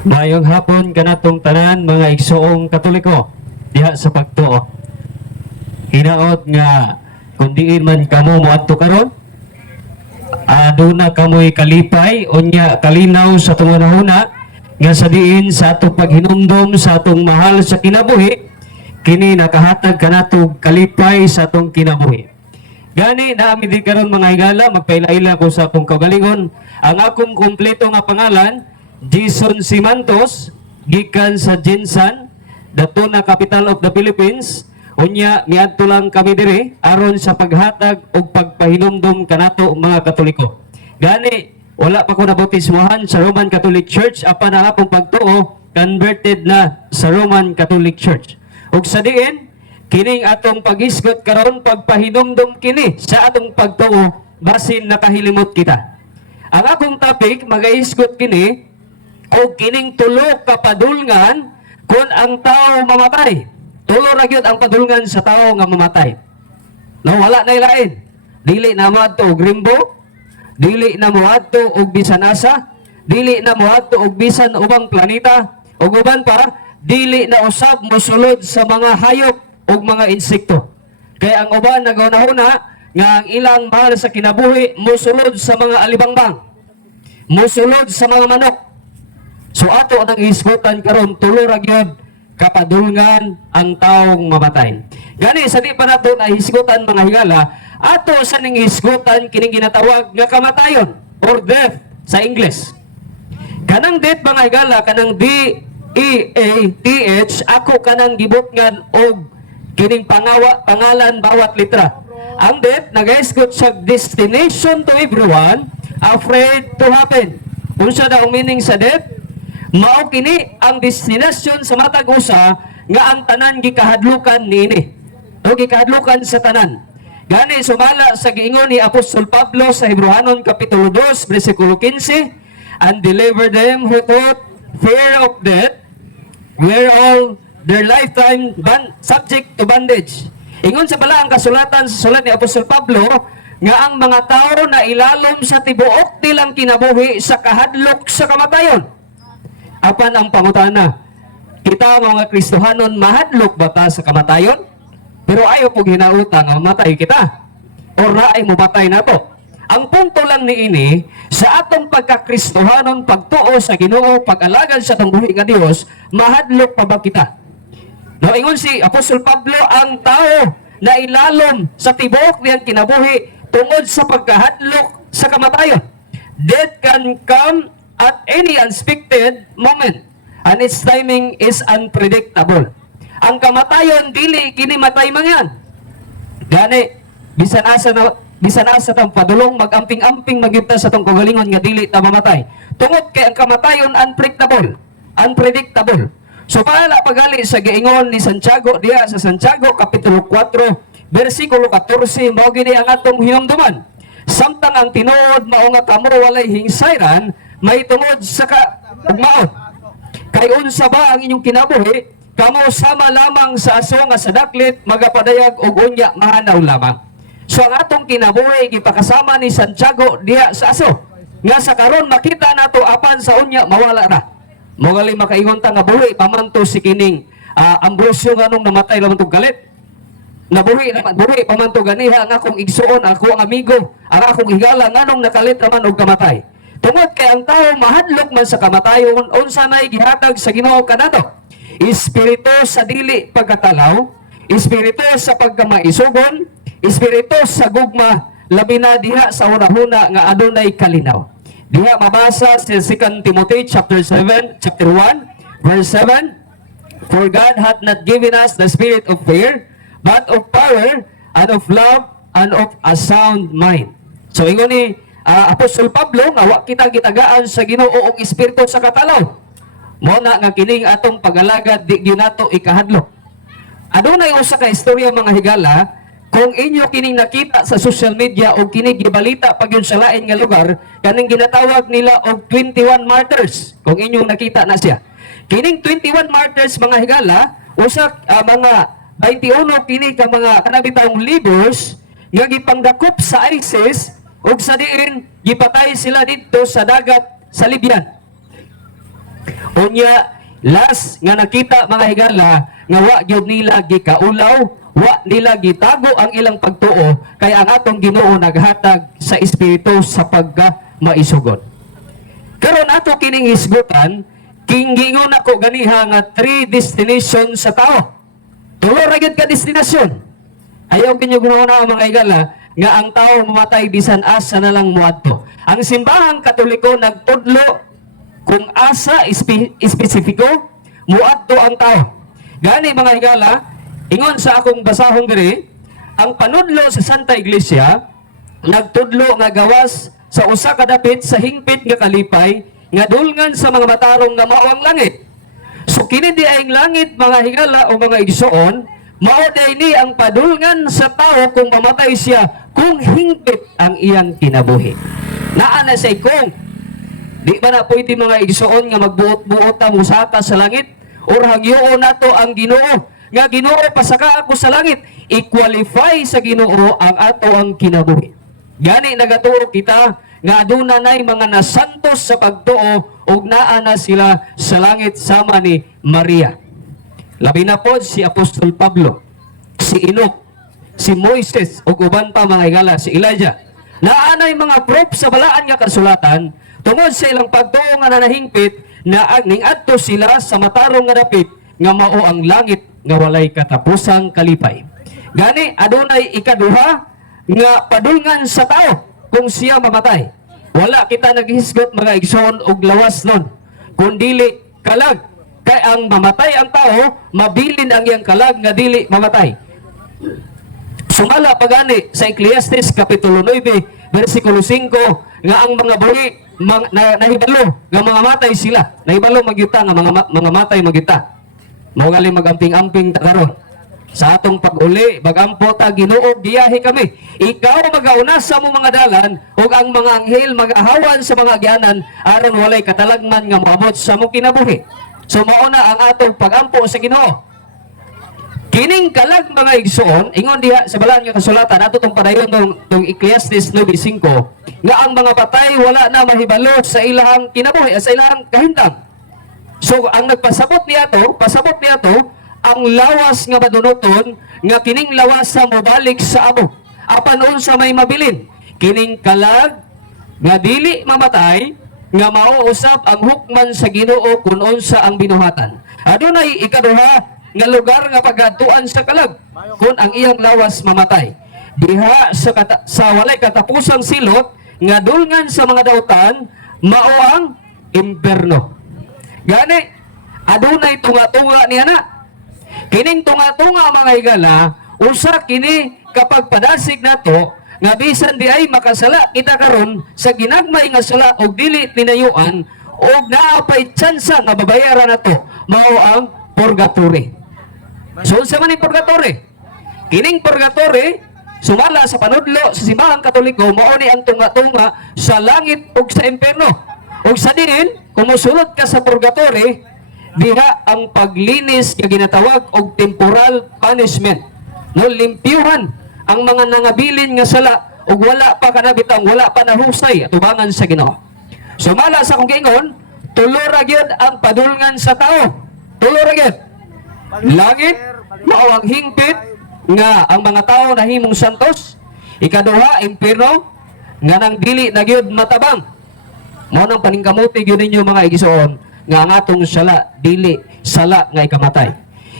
Mayong hapon kanatong tanan mga igsoong Katoliko diha sa pagtuo. Hinaot nga kung diin man kamo moadto karon, aduna kamoy kalipay unya kalinaw sa tungunahuna nga sa diin sa atong paghinumdom sa atong mahal sa kinabuhi, kini nakahatag kanatog kalipay sa atong kinabuhi. Gani naami di karon mga higala, magpailaila ko sa akong kaugalingon. Ang akong kumpleto nga pangalan Jason Simantos, gikan sa Jinsan, dato na capital of the Philippines. Unya miadto lang kami diri aron sa paghatag og pagpahinumdom kanato mga Katoliko. Gani wala pa ko nabautismohan sa Roman Catholic Church, apan ang akong pagtuo converted na sa Roman Catholic Church. Ug sa diin kining atong paghisgot karon pagpahinumdom kini sa atong pagtuo basin nakahilimot kita. Ang akong topic magahisgot kini o kining tulo ka padulngan kung ang tao mamatay. Tulo ra gyud ang padulngan sa tao nga mamatay. No, wala na ilain. Dili na moadto og limbo, dili na moadto og bisan asa, dili na moadto og bisan ubang planeta, ug uban pa dili na usab mosulod sa mga hayop ug mga insekto. Kaya ang uban nagauna-una nga ang ilang mahal sa kinabuhi mosulod sa mga alibangbang, mosulod sa mga manok. So ato nang isgutan karon tulo ra gyud kapadulngan ang taong mamatay. Gani sa di pa nato na hisgutan mga higala, ato sa ning hisgutan kining ginatawag nga kamatayon or death sa English. Kanang death mga higala, kanang D-E-A-T-H, ako kanang gibutngan og kining pangalan bawat litra. Ang death nagahisgot sa destination to everyone, afraid to happen. Unsa daw ang meaning sa death? Mao kini ang destinasyon sa matag usa nga ang tanan gikahadlukan niini o gikahadlukan sa tanan. Gani sumala sa giingon ni Apostol Pablo sa Hebrehanon kapitulo 2 bersikulo 15, and deliver them who thought fear of death were all their lifetime subject to bondage. Ingon sa bala ang kasulatan sa sulat ni Apostol Pablo nga ang mga tao na ilalom sa tibuok nilang kinabuhi sa kahadlok sa kamatayon. Apan ang pangutana, kita mga Kristohanon mahadlok ba ta sa kamatayon? Pero ayaw po ginauta nga mamatay kita. O raay mo matay na to. Ang punto lang ni ini, sa atong pagka-Kristohanon, pagtuo sa Ginoo, pag-alagad sa atong buhi nga Dios, mahadlok pa ba kita? No, ingon si Apostol Pablo, ang tao na ilalom sa tibuok niyang kinabuhi tungod sa pagkahadlok sa kamatayon. Death can come at any unexpected moment, and its timing is unpredictable. Ang kamatayon dili kini matay man yan. Gani bisan asa tang padulong magamping-amping magita sa tong kagalingon nga dili ta mamatay. Tungod kay ang kamatayon unpredictable. So paala pagali sa giingon ni Santiago diha sa Santiago kapitulo 4 bersikulo 14, mao gini ang atong hinumduman. Samtang ang tinuod mao nga kamo walay hingsayran, may tungod sa kagmaot. Kay unsa ba ang inyong kinabuhi, kamo sama lamang sa aso nga sa daklit magapadayag og unya mahanaw lamang. So ang atong kinabuhi gipakasama ni Santiago diha sa aso. Nga sa karon makita nato apan sa unya mawala ra. Mogali makaingon ta nga buhi pamanto si kining Ambrosio nganong namatay lamang tong galit. Nabuhi pamanto ganiha ang akong igsuon, ako ang amigo, ang akong higala nganong nakalit raman og kamatay. Tungod kay ang tao mahadlok man sa kamatayon, unsa nay gihatag sa Ginoo kanato? Espiritu sa dili pagkatalaw, espiritu sa pagkamaisugon, espiritu sa gugma, labi na diha sa hunahuna nga adunay kalinaw. Diha mabasa sa 2 Timothy chapter 1 verse 7, for God hath not given us the spirit of fear, but of power and of love and of a sound mind. So ingon ni Apostol Pablo nga wa kita gitagaan sa Ginoo og espiritu sa katalaw. Mo na nga kining atong pagalagad di gyud nato ikahadlok. Adunay usa ka istorya mga higala, kung inyo kining nakita sa social media o kining gibalita pag yun sa lain nga lugar, kaning ginatawag nila og 21 martyrs. Kung inyong nakita na siya. Kining 21 martyrs mga higala, usa mga 21 kini ka mga kanabitang leaders nga gipanggakop sa ISIS ug sa diin gipatay sila dito sa dagat sa Libyan. Unya, last nga nakita mga higala nga wa gyud nila gikaulaw, wa nila gitago ang ilang pagtuo kay ang atong Ginoo naghatag sa espiritu sa pagka maisugot. Karon ato kining hisgutan, gingon ako ganiha nga 3 destination sa tao. Tulo ra gyud ka destinasyon. Ayaw kinyo guna mga higala nga ang tao mamatay bisan asa na lang muadto. Ang simbahang Katoliko nagtudlo kung asa espesifiko muadto ang tao. Gani mga higala, ingon sa akong basahon diri, ang panudlo sa Santa Iglesia nagtudlo nga gawas sa usa ka dapit sa hingpit nga kalipay nga dulngan sa mga matarong nga mao ang langit. So kini di ay langit mga higala o mga igsoon, mao ni ang padulngan sa tao kung mamatay siya kung hingpit ang iyang kinabuhi. Naa na say kung di ba na pwede mga igsoon nga magbuot-buot ang musaka sa langit or hagyoon nato ang Ginoo nga Ginoo pasaka ako sa langit, i-qualify sa Ginoo ang ato ang kinabuhi. Gani nagaturo kita nga aduna nay mga nasantos sa pagtuo ug naa na sila sa langit sama ni Maria. Labi na pod si Apostol Pablo, si Enoch, si Moises ug uban pa mga higala, si Elijah. Naa nay mga proof sa balaan nga kasulatan tungod sa ilang pagtuo nga nanahingpit na ning-adto sila sa matarong nga dapit nga mao ang langit nga walay katapusang kalipay. Gani adunay ikaduha nga padulngan sa tao kung siya mamatay. Wala kita naghisgot mga igsoon og lawas nun, kundili kalag. Kay ang mamatay ang tao, mabilin ang iyang kalag nga dili mamatay. Sumala pagani sa Ecclesiastes Kapitulo 9, versikulo 5, nga ang mga buhi nahibalo nga mga matay sila. Nahibalo magyuta nga mga matay magyuta. Mao gali magamping-amping ta karon. Sa atong pag-uli, bagampo ta Ginoo, giyahi kami. Ikaw magauna sa mo mga dalan ug ang mga anghel magahawan sa mga agyanan aron walay katalagman nga moabot sa mo kinabuhi. So mao na ang atong pagampo sa Ginoo. Kining kalag mga igsoon, ingon diha sa balaan nga kasulatan ato tong padayon tong Ecclesiastes 9:5 nga ang mga patay wala na mahibalo sa ilahang kinabuhi, sa ilahang kahimtang. So ang nagpasabot niya to, ang lawas nga madunoton nga kining lawas sa mobalik sa amo apan unsa may mabilin kining kalag nga dili mamatay nga mao usab ang hukman sa Ginoo kun unsa ang binuhatan. Adunay ikaduha nga lugar nga pagadtuan sa kalag kun ang iyang lawas mamatay diha sa walay katapusang silot nga dulngan sa mga dautan mao ang imperno. Gani adunay tunga-tunga niya na. Kining tunga-tunga mga higala, usa kini kapag padasig nato nga bisan di ay makasala kita karon sa ginagmay nga sala og dili tinayuan og naapay tsansa nga babayaran nato mao ang purgatory. So unsa man ang purgatory? Kining purgatory sumala sa panudlo sa simbahang Katoliko mao ni ang tunga-tunga sa langit ug sa impierno. Ug sa diin, kung mosulod ka sa purgatory, diha ang paglinis nga ginatawag og temporal punishment. No, limpyuhan ang mga nangabilin nga sala ug wala pa kanabitang, wala pa nahusay atubangan sa Ginoo. Sumala sa kung giingon, tulo ra gyud ang padulngan sa tao. Tulo ra gyud. Langit mao ang hingpit nga ang mga tao nahimong santos. Ikaduha, impierno nga nang dili na gyud matabang. Mao nang paningkamuti gyud ninyo mga igsoon nga ang atong sala dili sala nga ikamatay.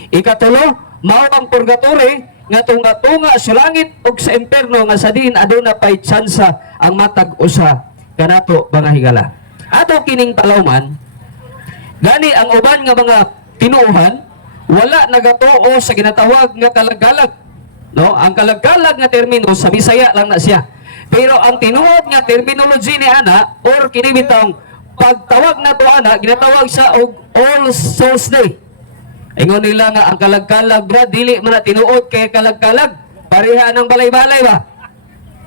Ikatulo, mao ang purgatory nga tunga-tunga sa langit ug sa impierno nga sa diin aduna pay tsansa ang matag usa kanato mga higala. Ato kining talawman, gani ang uban nga mga tinuohan wala nagatuo sa ginatawag nga kalagkalag. No, ang kalagkalag nga termino sa Bisaya lang na siya. Pero ang tinuod nga terminology ni ana or kini bitong pagtawag na to ana ginatawag sa All Souls Day. Ingon nila nga ang kalagkalag bra dili man na tinuod kay kalagkalag, pareha ng balay-balay ba?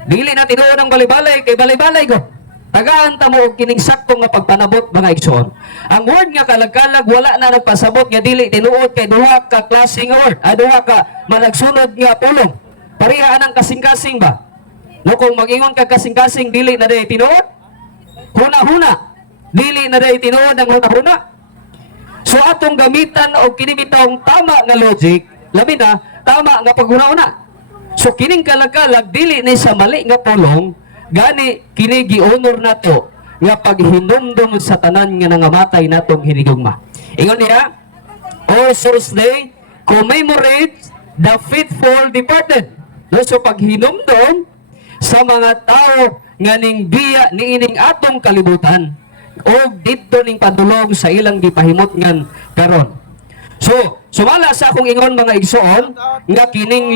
Dili na tinuod ang balay-balay kay balay-balay ko. Tagaan ta mo og kining sakto nga pagpanabot mga igsoon. Ang word nga kalagkalag wala na nagpasabot nga dili tinuod kay duha ka klase nga word, duha ka managsunod nga pulong. Pareha nang kasing-kasing ba? No, kung mag-ingon ka kasing-kasing dili na day tinuod. Huna-huna dili na day tinuod ang huna-huna. So atong gamitan og kini bitawng tama nga logic, labi na tama nga paghuna-una. So kining kalag-kalag dili ni sa mali nga pulong, gani kini gi-honor nato nga paghinumdum sa tanan nga nangamatay natong hinigugma. Ingon niya, All Souls Day commemorates the faithful departed. No, so paghinumdum sa mga tao nga ning biya niining atong kalibutan o dito ning padulong sa ilang gipahimot ngan karon. So, sumala sa akong ingon mga igsoon nga kining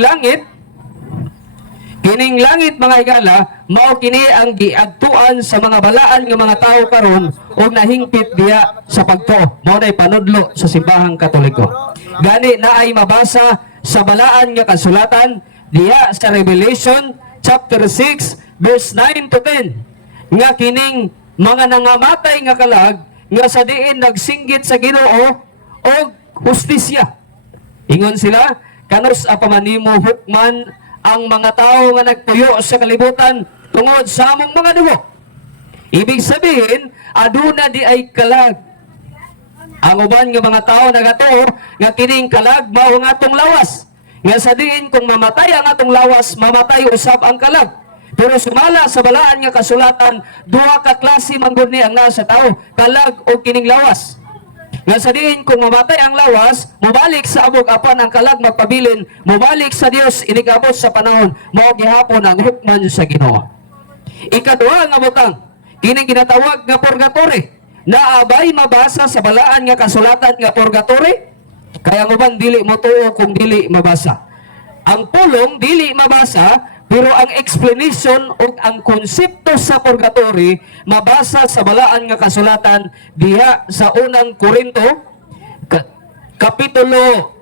langit mga higala mao kini ang giadtuan sa mga balaan nga mga tao karon ug nahingpit diya sa pagtuo. Mao nay panudlo sa simbahang Katoliko. Gani na ay mabasa sa balaan nga kasulatan diya sa Revelation chapter 6 verse 9 to 10 nga kining mga nangamatay nga kalag nga sa diin nagsinggit sa Ginoo o hustisya. Ingon sila, kanos apamanimo hukman ang mga tao nga nagpuyo sa kalibutan tungod sa among mga dugo. Ibig sabihin, aduna di ay kalag. Ang uban nga mga tao nagatuo nga kining kalag mao nga atong lawas. Nga sa diin kung mamatay ang atong lawas, mamatay usab ang kalag. Pero sumala sa balaan nga kasulatan, duha ka klase man gud ni ang nasa tao, kalag o kining lawas. Nga sa diin kung mamatay ang lawas, mobalik sa abog apan ang kalag magpabilin, mobalik sa Dios inigabot sa panahon, mao gihapon ang hukman sa Ginoo. Ikaduha nga butang, kining ginatawag nga purgatory. Naabay mabasa sa balaan nga kasulatan nga purgatory, kaya mo bang dili mo tuo kung dili mabasa. Ang pulong dili mabasa, pero ang explanation o ang konsepto sa purgatory mabasa sa balaan nga kasulatan diha sa unang Korinto kapitulo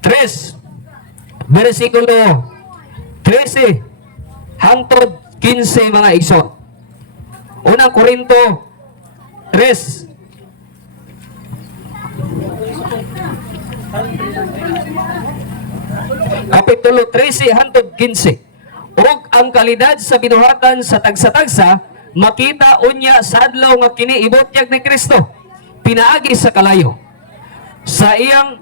3 versikulo 13 hangtod 15 mga igsoon. Unang Korinto 3 kapitulo 13 hangtod 15. Ug ang kalidad sa binuhatan sa tagsa-tagsa makita unya sa adlaw nga kini ibotyag ni Kristo pinaagi sa kalayo. Sa iyang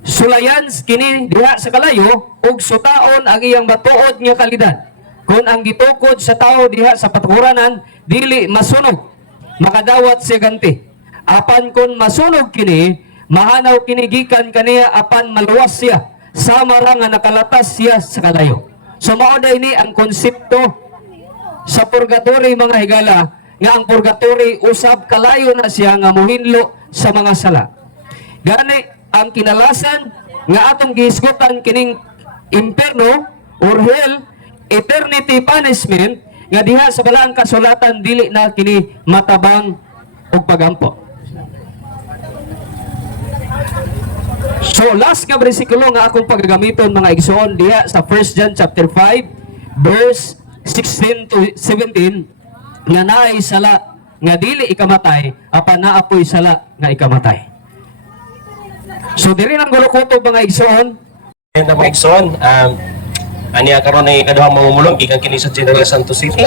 sulayan kini diha sa kalayo ug sutaon ang iyang batuod nga kalidad. Kung ang gitukod sa tao diha sa patguranan dili masunog, makadawat siya ganti. Apan kun masunog kini, mahanaw kini gikan kaniya apan maluwas siya sama ra nga nakalatas siya sa kalayo. So mao ni ang konsepto sa purgatory mga higala nga ang purgatory usab kalayo na siya nga mohinlo sa mga sala. Gani ang kinalasan nga atong gihisgutan kining imperno or hell, eternity punishment nga diha sa balaang kasulatan dili na kini matabang og pagampo. So last nga bersikulo nga akong pagagamiton mga igsoon diha sa 1 John chapter 5 verse 16 to 17 nga naay sala nga dili ikamatay apan naapoy sala nga ikamatay. So diri nang gulukoto mga igsoon. And mga igsoon, aniya karon ay ikaduhang mamumulong gikan kini sa General Santos City.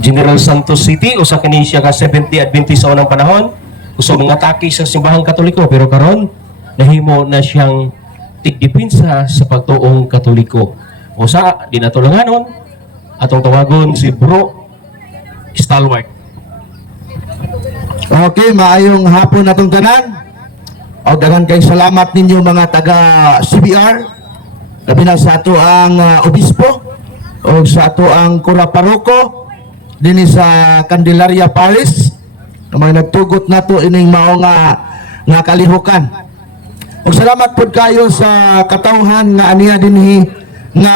General Santos City usa kini siya ka 70 Adventist sa unang panahon. Usa mga atake sa simbahang Katoliko pero karon nahimo na siyang tigdepensa sa pagtuong Katoliko. Usa dinatulanganon atong tawagon si Bro Stalwart. Okay, maayong hapon natong tanan. O daghan kay salamat ninyo mga taga CBR. Labi na sa ato ang obispo o sa ato ang kura paroko dinhi sa Candelaria Parish. Mga nagtugot nato ining mao nga kalihukan. O salamat po kayo sa katawhan nga aniya dinhi nga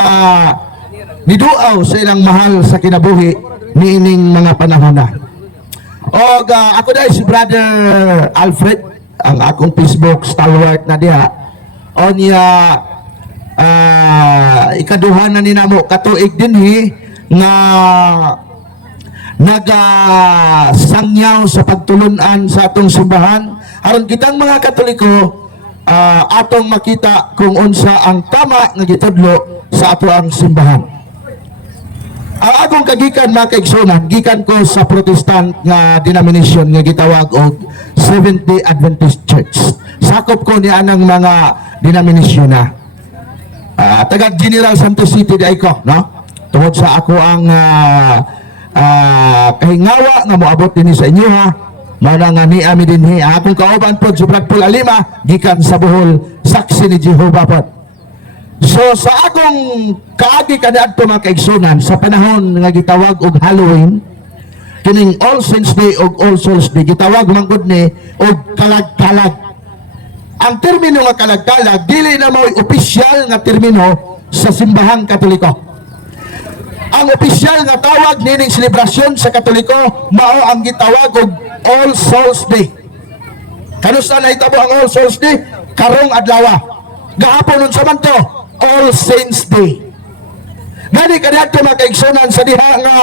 niduaw sa ilang mahal sa kinabuhi niining mga panahon na. O ako dahil si Brother Alfred, ang akong Facebook stalwart na diha. O niya ikaduhan na ninamo katuig dinhi nga nagasangyaw sa pagtulunan sa atong simbahan aron kitang mga Katoliko atong makita kung unsa ang tama nga gitudlo sa ato ang simbahan. Ang akong kagikan mga kaigsunan, gikan ko sa Protestant nga denomination nga gitawag og Seventh-day Adventist Church. Sakop ko ni anang mga denominasyon na. Taga General Santos City di ko, no? Tungod sa ako ang kahingawa nga moabot din sa inyo ha. Mao na nga ni ami dinhi akong kauban pod sa Bragpol Alima gikan sa Bohol, saksi ni Jehovah pod. So sa akong kaagi kaniadto mga kaigsunan sa panahon nga gitawag og Halloween, kining All Saints Day og All Souls Day gitawag man gud ni og kalag-kalag. Ang termino nga kalag-kalag dili na mo'y opisyal nga termino sa simbahang Katoliko. Ang opisyal nga tawag nining selebrasyon sa Katoliko mao ang gitawag og All Souls Day. Kanusa na hitabo ang All Souls Day? Karong adlaw. Gahapon nun sa man to, All Saints Day. Gani kaniadto mga kaigsunan sa diha nga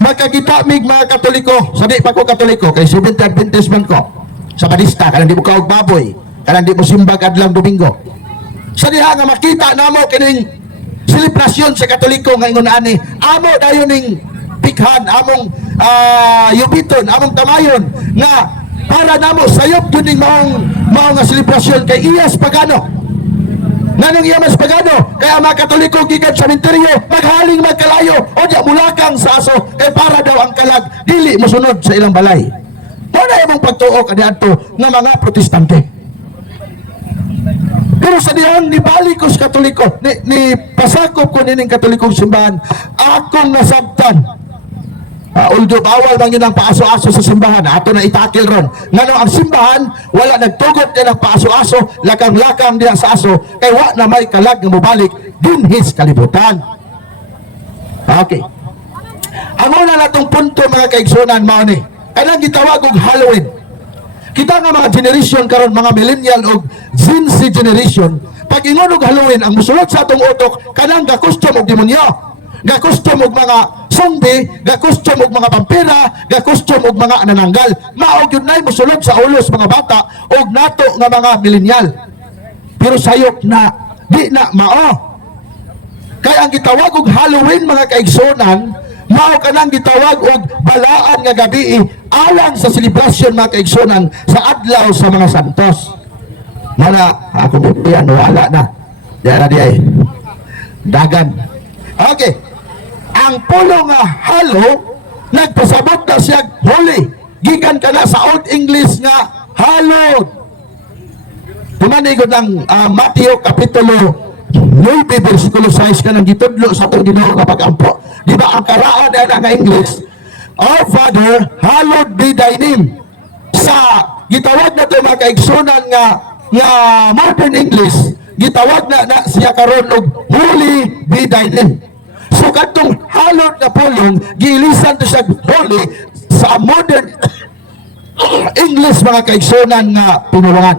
makakita mig mga Katoliko, sa di pa ko Katoliko kay Seventh-day Adventist man ko. Sa Badista kanang di mo kaog baboy, kanang di mo simbag adlang Domingo. Sa diha nga makita namo kining selebrasyon sa Katoliko nga ingon ani, amo dayon ning pikhan, among yubiton, among tamayon nga para namo sayop yun ning maong nga selebrasyon kay Iyas Pagano. Nanong iya mas pagano kaya mga Katoliko gikan sa sementeryo maghaling magkalayo o di mulakang sa aso kay para daw ang kalag dili mosunod sa ilang balay. Wala imong pagtuo kaniadto nga mga Protestante. Pero sa diyan ni balik ko sa Katoliko ni pasakop ko nining Katolikong simbahan akong nasabtan. Although bawal man yun ang paaso-aso sa simbahan, ato na itakil ron. Ngano ang simbahan, wala nagtugot din ang paaso-aso, lakang-lakang diya sa aso, kay wa na may kalag nga mubalik, dinhis kalibutan. Okay. Ang una na itong punto mga kaigsunan, mao ni, kailang gitawag og Halloween. Kita nga mga generation karon mga millennial o Gen Z generation, pag ingon og Halloween, ang musulot sa atong utok, kanang ga-custom og demonyo, ga-custom og mga zombie, ga-custom og mga vampira, ga-custom og mga anananggal. Maog yun na'y musulod sa ulos mga bata og nato nga mga millennial. Pero sayop na, di na mao. Kaya ang gitawag og Halloween mga kaigsunan, mao kanang gitawag og balaan nga gabi alang sa selebrasyon mga kaigsunan sa adlaw sa mga santos. Mana ako yan wala na. Diyan na diay. Dagan. Okay. Ang pulo nga halo nagpasabot na siya holy gikan kana sa Old English nga hallowed. Tumanigod ng Mateo kapitulo 9 versikulo 6 kanang gitudlo sa atong Ginoo nga pag-ampo. Di ba ang karaan ay nga English, Our Father, hallowed be thy name. Sa gitawag na ito mga kaigsunan nga modern English, gitawag na siya karon og holy be thy name. So katong halod na pulong giilisan to siya holy sa modern English mga kaigsunan nga pinulungan.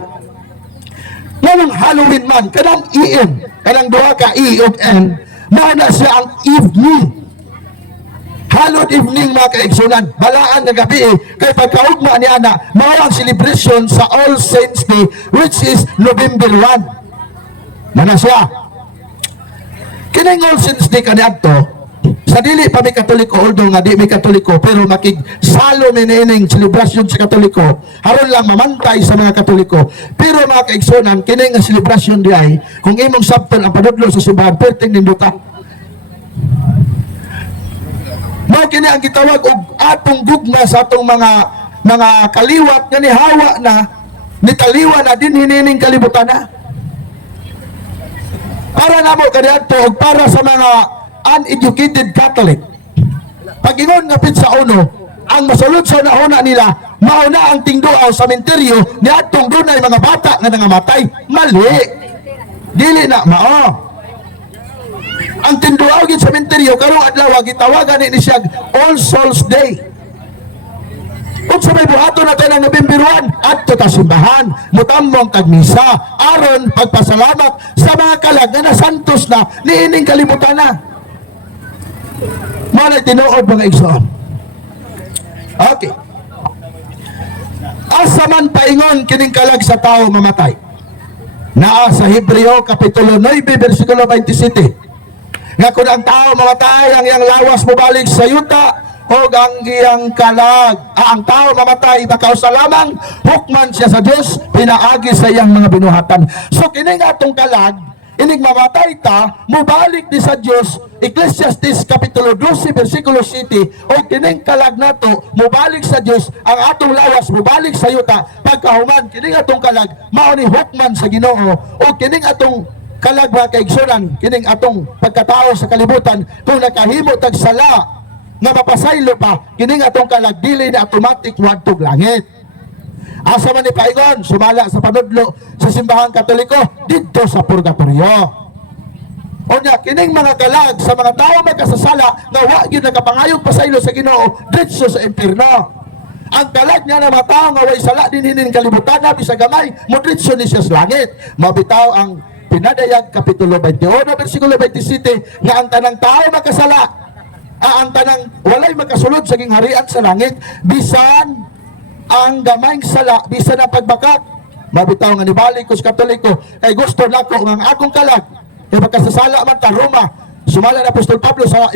Nganong Halloween man kanang EM, kanang duha ka E ug N, mao na siya ang evening. Hallowed evening mga kaigsunan, balaan nga gabi kay pagkaugma ni ana mao ang celebration sa All Saints Day which is November 1. Mana siya? Kining All Saints Day kaniadto sa dili pa may Katoliko, although nga di may Katoliko, pero makigsalo nining selebrasyon sa Katoliko, haron lang mamantay sa mga Katoliko. Pero mga kaigsunan, kining nga selebrasyon di ay, kung imong sabton ang padudlo sa simbahan, perting ninduta. Mao kini ang gitawag og atong gugma sa atong mga kaliwat nga ni hawa na ni taliwa na din hinining kalibutan na. Para namo kaniadto og para sa mga uneducated Catholic. Pag ingon nga sa uno, ang masulod sa nauna nila, mauna ang tingduaw sa sementeryo ni atong dunay mga bata nga nangamatay. Mali. Dili na mao. Ang tinduaw gid sa sementeryo karong adlaw gitawagan ni siya All Souls Day. Kung sa may buhato na tayo ng November 1, at ta simbahan, mutambong tagmisa, aron pagpasalamat sa mga kalag na nasantos na, niining kalimutan na. Mga tinuod mga igsoon. Okay. Asa man paingon kining kalag sa tao mamatay. Naa sa Hebreo kapitulo 9 versikulo 27. Nga kung ang tao mamatay, ang iyang lawas mobalik sa yuta, o ang iyang kalag. Ang tao mamatay, makausa lamang, hukman siya sa Diyos, pinaagi sa iyang mga binuhatan. So kining atong kalag, inig mamatay ta, mubalik di sa Diyos, Ecclesiastes Kapitulo 12, versikulo 7, o kining kalag nato, mubalik sa Diyos, ang atong lawas, mubalik sa yuta, pagkahuman, kining atong kalag, mauni hukman sa Ginoo, o kining atong kalag mga kaigsunan, kining atong pagkatao sa kalibutan, kung nakahimo tag sala, nga mapasaylo pa, kining atong kalag, dili na automatic wadtog langit. Asa man ni Paigon, sumala sa panudlo sa simbahang Katoliko dito sa purgatorio. Unya, kining mga kalag sa mga tao magkasasala nga wa gyud nakapangayog pasaylo sa Ginoo dito sa impierno. Ang kalag niya na mga tao nga way sala din hinin kalibutan na bisag gamay mo dito ni siya sa langit. Mabitaw ang Pinadayag Kapitulo 21 versikulo 27 nga ang tanang tao magkasala, ang tanang walay makasulod sa gingharian sa langit bisan ang gamayng sala, bisan ang pagbakak. Mabitaw nga nibalik ko sa Katoliko kay gusto nako nga ang akong kalag kay makasasala man ta Roma, sumala na Apostol Pablo sa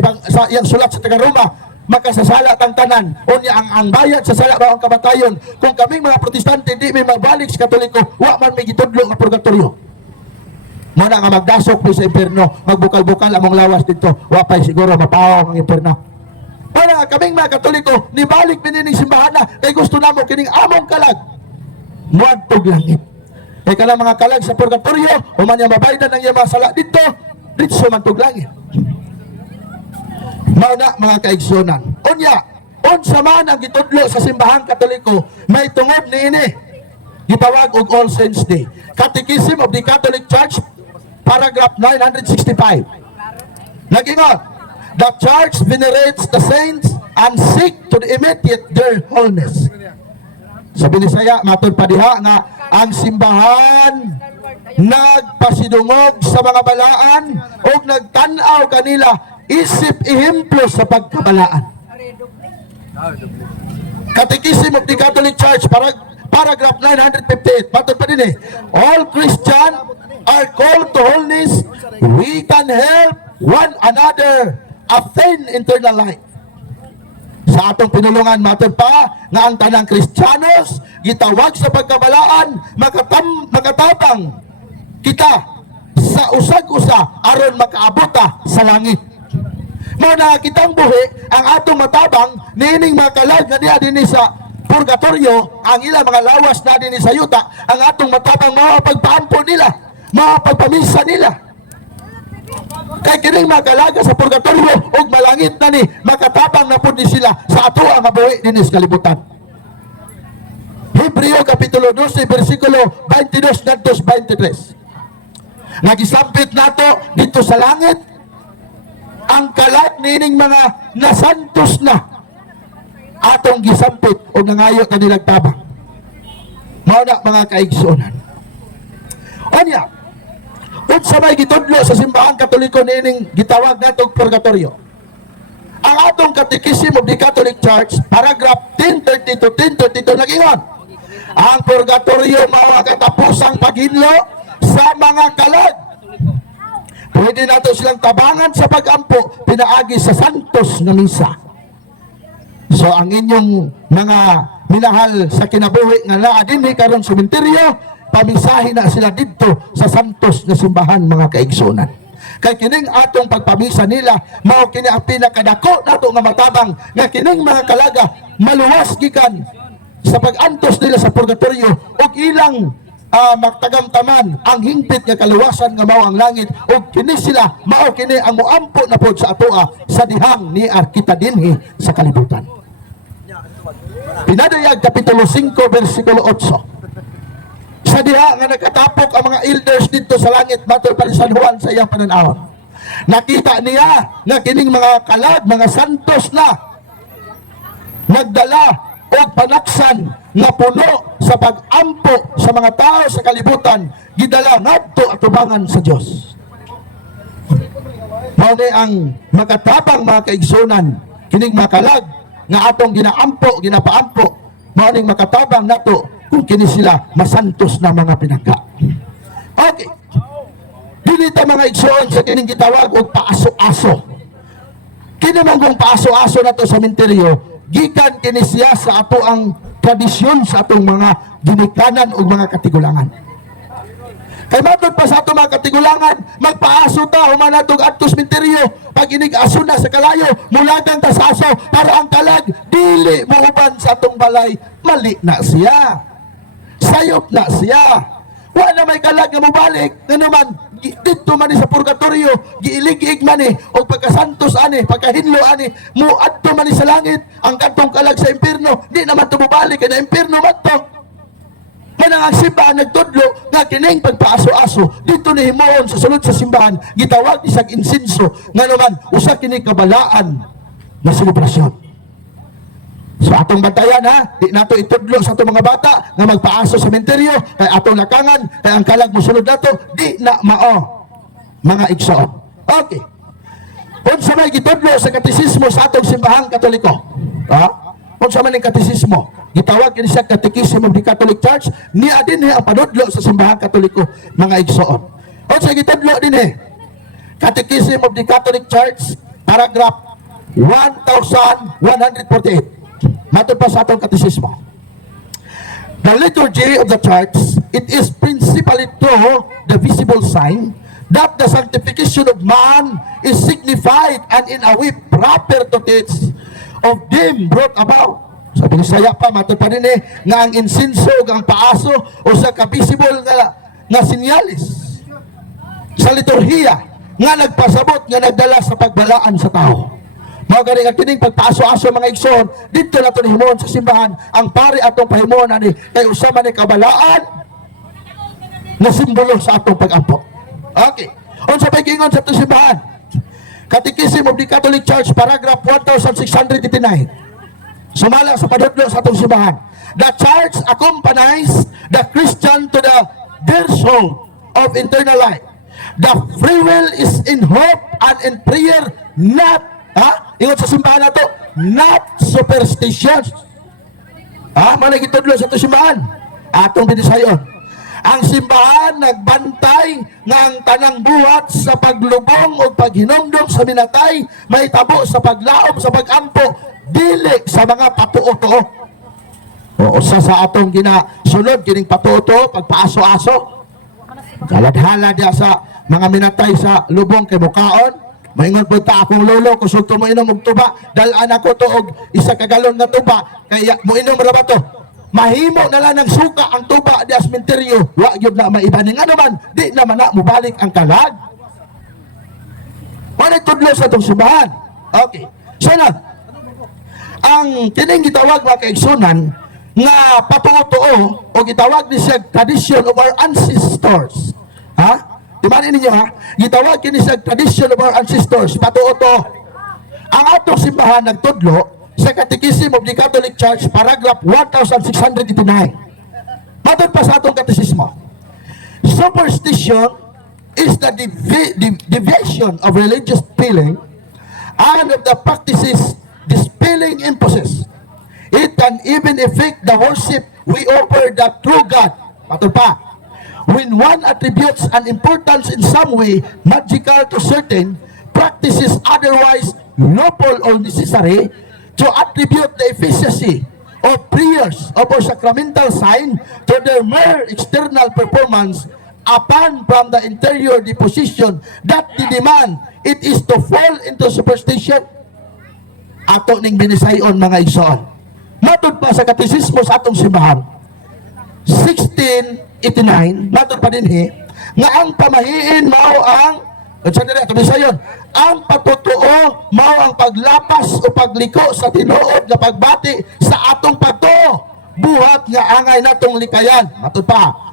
iyang sulat sa taga Roma, makasasala tang tanan. Unya ang bayad sa sala ba ang kamatayon. Kung kaming mga Protestante di may magbalik sa Katoliko, wa man may gitudlo nga purgatorio. Muna nga magdasok po sa impierno, magbukal-bukal among lawas dito, wapay siguro mapaw ang impierno. Para kaming mga Katoliko, nibalik minining simbahan na, kay gusto namo kining among kalag, muadtog langit. Kay kanang mga kalag sa purgatorio, o man niya mabaydan ang iyang mga sala dito, dito man tog langit. Mauna mga kaigsunan. Unya, unsa man ang gitudlo sa simbahang Katoliko, may tungod niini. Gitawag og All Saints Day. Catechism of the Catholic Church, paragraph 965. Nagingon, the church venerates the saints and seek to imitate their holiness. Sa Binisaya, matod pa diha nga ang simbahan nagpasidungog sa mga balaan o nagtanaw kanila isip ihemplo sa pagkabalaan. Catechism of the Catholic Church, paragraph 958, matod pa din all Christian are called to holiness. We can help one another attain eternal life. Sa atong pinulungan, matod pa nga ang tanang Kristiyanos gitawag sa pagkabalaan, makatabang kita sa usag-usa aron makaabota sa langit. Mao na kitang buhi ang atong matabang niining mga kalag nga diha dinhi sa purgatorio, ang ilang mga lawas na dinhi sa yuta, ang atong matabang mapagpaampo nila, mapagpamisa nila. Kay kining mga kalaga sa purgatorio ug malangit na ni, makatabang na pud ni sila sa ato ang mabuhi dinhi sa kalibutan. Hebreo Kapitulo 12 versikulo 22 ngadto 23. Nagisampit nato dito sa langit ang kalag nining mga nasantos na atong gisampit o nangayo na nilang tabang. Mao na mga kaigsunan. Onya, unsa may gitudlo sa simbahang Katoliko nining gitawag natong purgatorio. Ang atong Catechism of the Catholic Church, paragraph 1030 to 1032 nagingon, ang purgatorio mao ang katapusang paghinlo sa mga kalag. Pwede nato silang tabangan sa pag-ampo pinaagi sa santos nga misa. So ang inyong mga minahal sa kinabuhi nga naa dinhi karon sementeryo, pamisahin na sila dito sa santos nga simbahan mga kaigsunan. Kay kining atong pagpamisa nila mao kini ang pinakadako nato nga matabang nga kining mga kalaga maluwas gikan sa pag-antos nila sa purgatorio ug ilang magtagamtaman ang hingpit nga kaluwasan nga mao ang langit ug kini sila mao kini ang moampo na pod sa atoa sa dihang ni kita dinhi sa kalibutan. Pinadayag Kapitulo 5 versikulo 8. Sa diha nga nagkatapok ang mga elders dito sa langit matod pa ni San Juan sa iyang pananaw. Nakita niya na kining mga kalag, mga santos na nagdala o panaksan na puno sa pag-ampo sa mga tao sa kalibutan, gidala ngadto atubangan sa Dios. Mao ni ang makatabang mga kaigsunan kining mga kalag nga atong ginaampo, ginapaampo, mao ning makatabang nato kung kini sila masantos na mga pinangga. Okay. Dili dili ta mga igsoon sa kining gitawag og paaso-aso. Kini man kung paaso-aso na to sa sementeryo, gikan kini siya sa ato ang tradisyon sa atong mga ginikanan o mga katigulangan. Kay matod pa sa ato mga katigulangan, magpaaso ta human atong adto sementeryo, pag inig-aso na sa kalayo, mulagan ta sa aso para ang kalag dili mauban sa atong balay, mali na siya. Sayop na siya. Wa na may kalag nga mobalik, nga naman dito man sa purgatorio, giilig-ig man o pagkasantos ani, pagkahinlo ani, muadto man sa langit, ang kadtong kalag sa impierno, di naman to mobalik kay na impierno man to. Manang ang simbahan nagtudlo nga kining pagpaaso-aso dito ni himuon sa sulod sa simbahan gitawag isang insinso nga naman usa kini kabalaan na selebrasyon. So atong bantayan ha, di nato itudlo sa atong mga bata nga magpaaso sa sementeryo kay atong lakangan kay ang kalag mosulod nato di na mao mga igsoon. Okay. Unsa may gitudlo sa katisismo sa atong simbahang Katoliko? Ha? Unsa man ang katisismo? Gitawag kini sa Catechism of the Catholic Church, niya din ang padudlo sa simbahang Katoliko mga igsoon. Unsa gitudlo din Catechism of the Catholic Church, paragraph 1148. Matod pa sa atong katisismo. The liturgy of the church, it is principally to the visible sign that the sanctification of man is signified and in a way proper to teach of them brought about. Sabi ni saya pa, matod pa rin nga ang insinso, ang paaso o sa ka-visible nga sinyalis sa liturhiya nga nagpasabot nga nagdala sa pagbalaan sa tao. Mga gani nga kining pagpaaso-aso mga igsoon, dito na ito himon sa simbahan, ang pari atong pahimon ani kay usama ni kabalaan na simbolo sa atong pag-ampo. Okay. Unsa pa gingon sa atong simbahan? Catechism of the Catholic Church, paragraph 1689. Sumala sa padudlo sa atong simbahan. The church accompanies the Christian to the dear soul of eternal life. The free will is in hope and in prayer, not ingon sa simbahan nato, not superstitions. Managitudlo sa atong simbahan. Atong binisayon. Ang simbahan nagbantay nga ang tanang buhat sa paglubong o paghinumdum sa minatay, may tabo sa paglaom sa pagampo, dili sa mga patuo-tuo. O sa atong ginasunod kining patuo-tuo, pagpaaso-aso. Kaladhala dia sa mga minatay sa lubong kay mukaon. Maingon po ta akong lolo, kusog to mo inom og tuba, dalan ako to og isa ka galon nga tuba, kaya mo inom ra ba to? Mahimo na lang ng suka ang tuba di asmenteryo, wa gyud na maibaning ano man, di naman na mubalik ang kalag. Wala tudlo sa itong simbahan. Okay. So na, ang kining gitawag mga kaigsunan nga patuo-tuo o gitawag ni siya tradition of our ancestors. Di ba ninyo gitawag kini siya tradition of our ancestors, patuo-tuo. Ang atong simbahan nagtudlo sa Catechism of the Catholic Church, paragraph 1689. Matod pa sa atong katekismo. Superstition is the deviation of religious feeling and of the practices dispelling impulses. It can even affect the worship we offer the true God. Matod pa. When one attributes an importance in some way magical to certain practices otherwise lawful or necessary, to attribute the efficacy of prayers of a sacramental sign to their mere external performance upon from the interior disposition that the demand, it is to fall into superstition. Ato ning binisayon mga igsoon. Matod pa sa katekismo sa atong simbahan 1689, matod pa din nga ang pamahiin mao ang ang patutuo mao ang paglapas o pagliko sa tinuod nga pagbati sa atong pagtuo buhat nga angay natong likayan. Matod pa,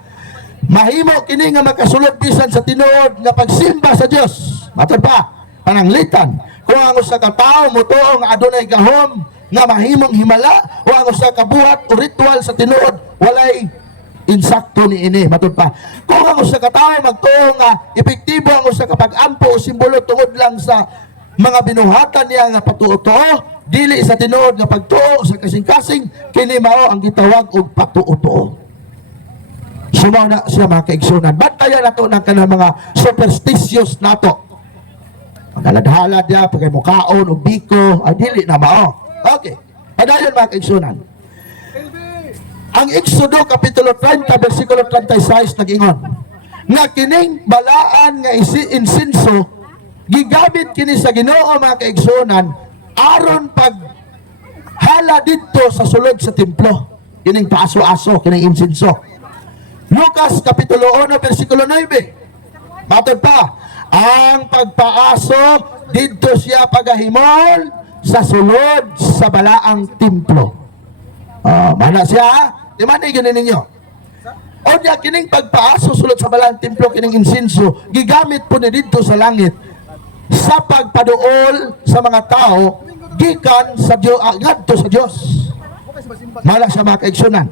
mahimo kini nga makasulod bisan sa tinuod nga pagsimba sa Dios. Matod pa, pananglitan kung ang usa ka tawo motuo nga adunay gahom nga mahimong himala o ang usa ka buhat o ritual sa tinuod walay insakto ni ini. Matod pa, kung ang usa ka tawo magtuo nga epektibo ang usa ka pag-ampo o simbolo tungod lang sa mga binuhatan niya nga patuo-tuo dili sa tinuod nga pagtuo sa kasing-kasing, kini mao ang gitawag og patuo-tuo. So Sumaw na siya mga kaigsunan. Bantayan nato ng kanang mga superstitious nato. Pagkaladhalad niya, pagkamukaon, o biko, ay dili na mao. Okay. Padayon mga kaigsunan. Ang Exodo Kapitulo 30, versikulo 36, nag-ingon, nga kining balaan nga insinso, gigamit kini sa Ginoo mga kaigsunan, aron pag hala dito sa sulod sa templo. Kining paaso-aso, kining insinso. Lucas Kapitulo 1, versikulo 9. Matod pa, ang pagpaaso dito siya pagahimol sa sulod sa balaang templo. Mana siya, di man gini ninyo. O niya, kining pagpaaso sulod sa balaang templo, kining insinso, gigamit po ni dito sa langit sa pagpaduol sa mga tao gikan sa Dios, ngadto sa Dios. Mala siya mga kaigsunan.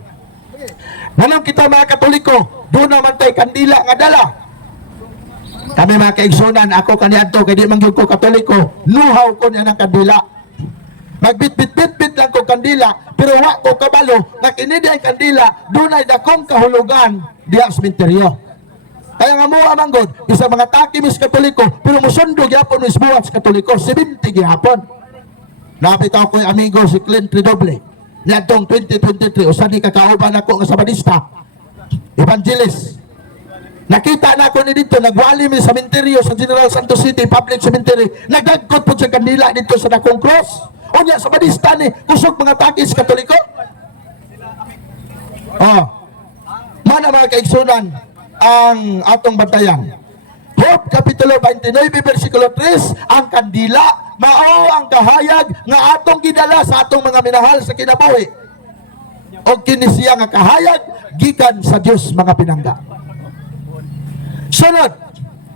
Nanong kita mga Katoliko, doon naman tayo kandila nga dala. Kami mga kaigsunan, ako kaniadto, kaya di man gyud ko Katoliko, nuhaw ko niya ng kandila. Magbit-bit-bit lang ko kandila, pero wa ko kabalo, na kinidi ang kandila, doon ay dakong kahulugan diya sa sementeryo. Kaya nga mo amanggod, isa mga takimis Katoliko, pero musundo gyapon is buhat sa Katoliko, 70 gyapon. Napitaw ko yung amigo si Clint Redoble. Niadtong 2023, usa di kakauban ako nga Sabadista, evangelist. Nakita na ako ni dito, nagwali mi sa sementeryo sa General Santos City Public Cemetery, nagdagkot po sa kandila dito sa dakong cross. O niya, Sabadista ni, kusog mga takis Katoliko. Mana mga kaigsunan ang atong bantayan. Job Kapitulo 29, versikulo 3, ang kandila, mao ang kahayag nga atong gidala sa atong mga minahal sa kinabuhi. O kinisiya nga kahayag, gikan sa Dios mga pinangga. Sunod,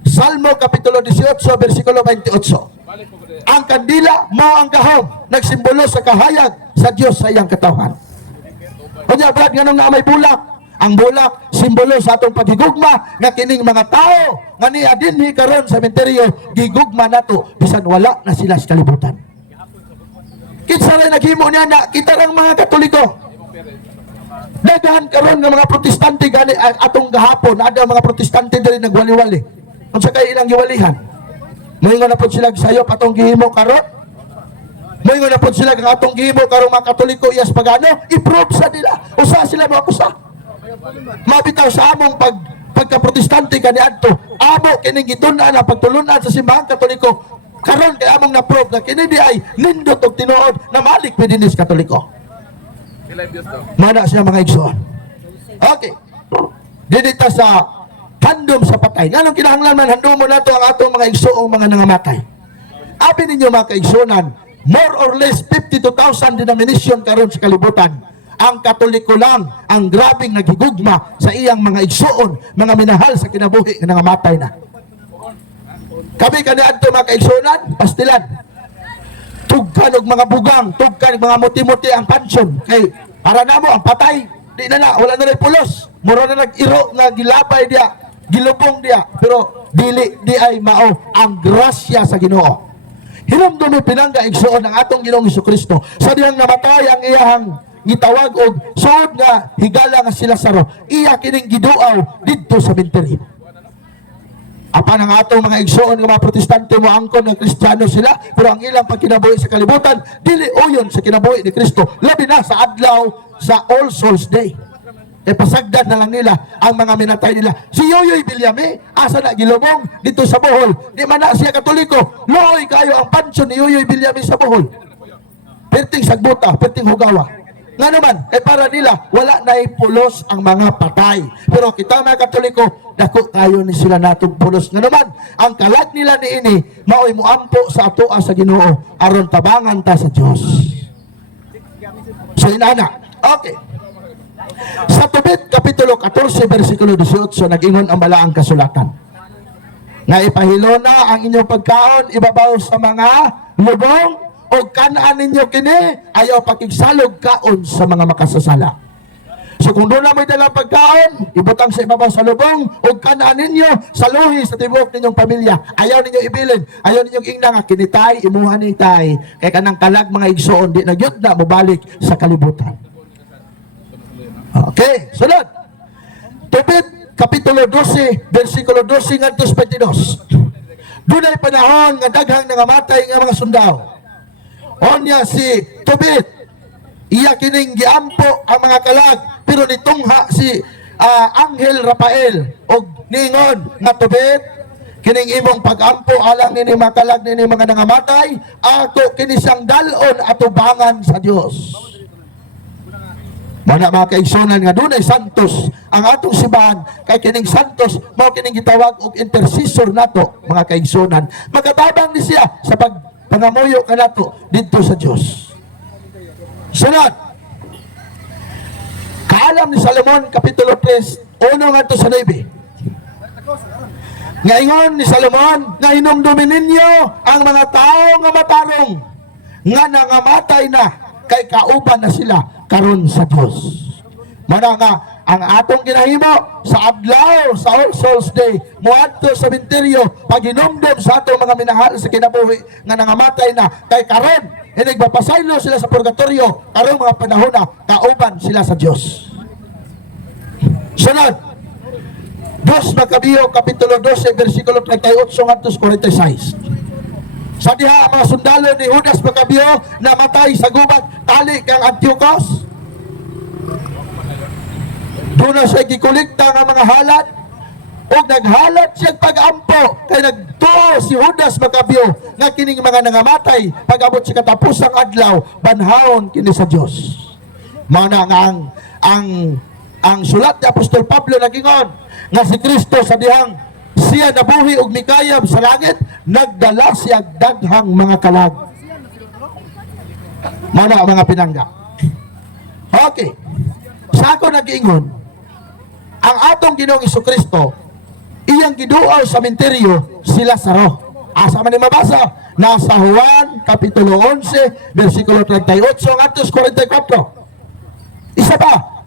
Salmo Kapitulo 18, versikulo 28. Ang kandila, mao ang gahom, nagsimbolo sa kahayag sa Dios sa iyang katawhan. O niya, Brad, ganun na may bulak. Ang bulak, simbolo sa atong paghigugma nga kining mga tao nga niya dinhi karon sa sementeryo, gigugma nato bisan wala na sila sa kalibutan. Kitsa rin naghimo niya na kita lang mga Katoliko. Daghan karon nga mga protestante gani atong gahapon, ada mga protestante diri nagwali-wali. Unsa kay ilang giwalihan? Moingon na pod sila sayo patong gihimo karon. Moingon na pod sila nga atong gihimo karon mga Katoliko iyas pagano, i-prove sa nila. Usa sila mo akusa. Mabitaw sa among pagka-protestante kaniadto, amo kining gitun-an ang pagtulunan sa simbahan Katoliko. Karon kay among na-prove na kini di ay nindot og tinuod na malik pidinis Katoliko. Mana siya mga igsoon. Okay. Didita sa handom sa patay. Nganong kinahanglan man handom mo nato ang atong mga igsoong mga nangamatay. Abi ninyo mga kaigsunan, more or less 52,000 denomination karon sa kalibutan. Ang Katoliko lang ang grabing naghigugma sa iyang mga igsoon, mga minahal sa kinabuhi nga nangamatay na. Kami kaniadto mga kaigsunan, pastilan. Tugkan og mga bugang, tugkan og mga muti-muti ang pansyon. Kay para namo ang patay, di na wala na pulos. Mura na nag-iro nga gilabay dia, gilubong dia, pero dili di ay mao ang grasya sa Ginoo. Hinumdumi pinangga igsoon ang atong Ginoong Hesukristo. Sa diyang namatay ang iyang gitawag og suod nga higala nga sila saro, iya kining giduaw didto sa sementeryo. Apan ang atong mga igsoon nga mga protestante mo angkon nga Kristiyano sila, pero ang ilang pagkinabuhi sa kalibutan dili uyon sa kinabuhi ni Kristo, labi na sa adlaw sa All Souls Day. E pasagdan na lang nila ang mga minatay nila. Si Yoyoy Villame, asa na gilubong dito sa Bohol, di man na siya Katoliko, looy kayo ang pansyon ni Yoyoy Villame sa Bohol. Perting sagbuta, perting hugawa. Nga naman, para nila, wala na ipulos ang mga patay. Pero kita mga Katoliko, dako kayo ni sila natong pulos. Nga naman, ang kalat nila ni ini, mao'y muampo sa atoa sa Ginoo, aron tabangan ta sa Diyos. So, inana. Okay. Sa Tobit, Kapitulo 14, versikulo 18, nag-ingon ang balaang kasulatan. Nga ipahilo na ang inyong pagkaon, ibabaw sa mga lubong, o kanaan ninyo kini, ayaw pakigsalog kaon sa mga makasasala. So kung doon na may dalang pagkaon, ibutang sa ibabaw sa lubong, o kanaan ninyo, saluhi sa tibok ninyong pamilya. Ayaw ninyo ibilin, ayaw ninyong ingna nga kinitay, imuhan ni tay, kaya kanang kalag mga igsoon, di nagyod na mabalik sa kalibutan. Okay, sunod. Tubit, Kapitulo 12, versikulo 12 ngantos 22. Dunay panahon nga daghang nangamatay nga mga sundao. Onya si Tubit, iya kining giampo ang mga kalag, pero nitungha si Anghel Rafael og ningon nga Tubit, kining imong pag-ampo alang nini makalag nini mga nangamatay, ako kini siyang dalon at ubangan sa Dios. Mana mga kaigsunan nga dunay santos ang atong sibahan, kay kining santos mao kining gitawag og intercessor nato mga kaigsunan. Makatabang ni siya sa pangamuyo kanato didto sa Dios. Sunod, kaalam ni Salomon Kapitulo 3 1 ngadto sa 9. Ngayon ni Salomon nga hinumdumin ninyo ang mga tao nga matarong nga nangamatay na, kay kauban na sila karon sa Dios. Mana nga ang atong ginahimo sa adlaw sa All Souls Day moadto sa sementeryo paghinumdum sa atong mga minahal sa kinabuhi nga nangamatay na, kay karon hinigpapasaylo sila sa purgatorio, karon mga panahon na kauban sila sa Dios. Sunod, 2 Macabeo Kapitulo 12 versikulo 38 ngadto 46. Sa diha ang mga sundalo ni Judas Macabeo namatay sa gubat tali kang Antiochus. Doon na siya gikolekta ng mga halat o naghalat siya pag-ampo, kay nagtuo si Judas Macabeo nga kining mga nangamatay pag-abot sa katapusang adlaw banhawon kini sa Dios. Mana nga ang sulat ni Apostol Pablo nagingon nga si Kristo sa dihang siya nabuhi og mikayab sa langit, nagdala siya daghang mga kalag. Mana mga pinangga. Okay. Sa ako nag-iingon, ang atong Ginoong Jesucristo, iyang giduaw sa sementeryo si Lazaro. Asa man ni mabasa? Nasa Juan Kapitulo 11, versikulo 38 ngadto 44. Isa pa,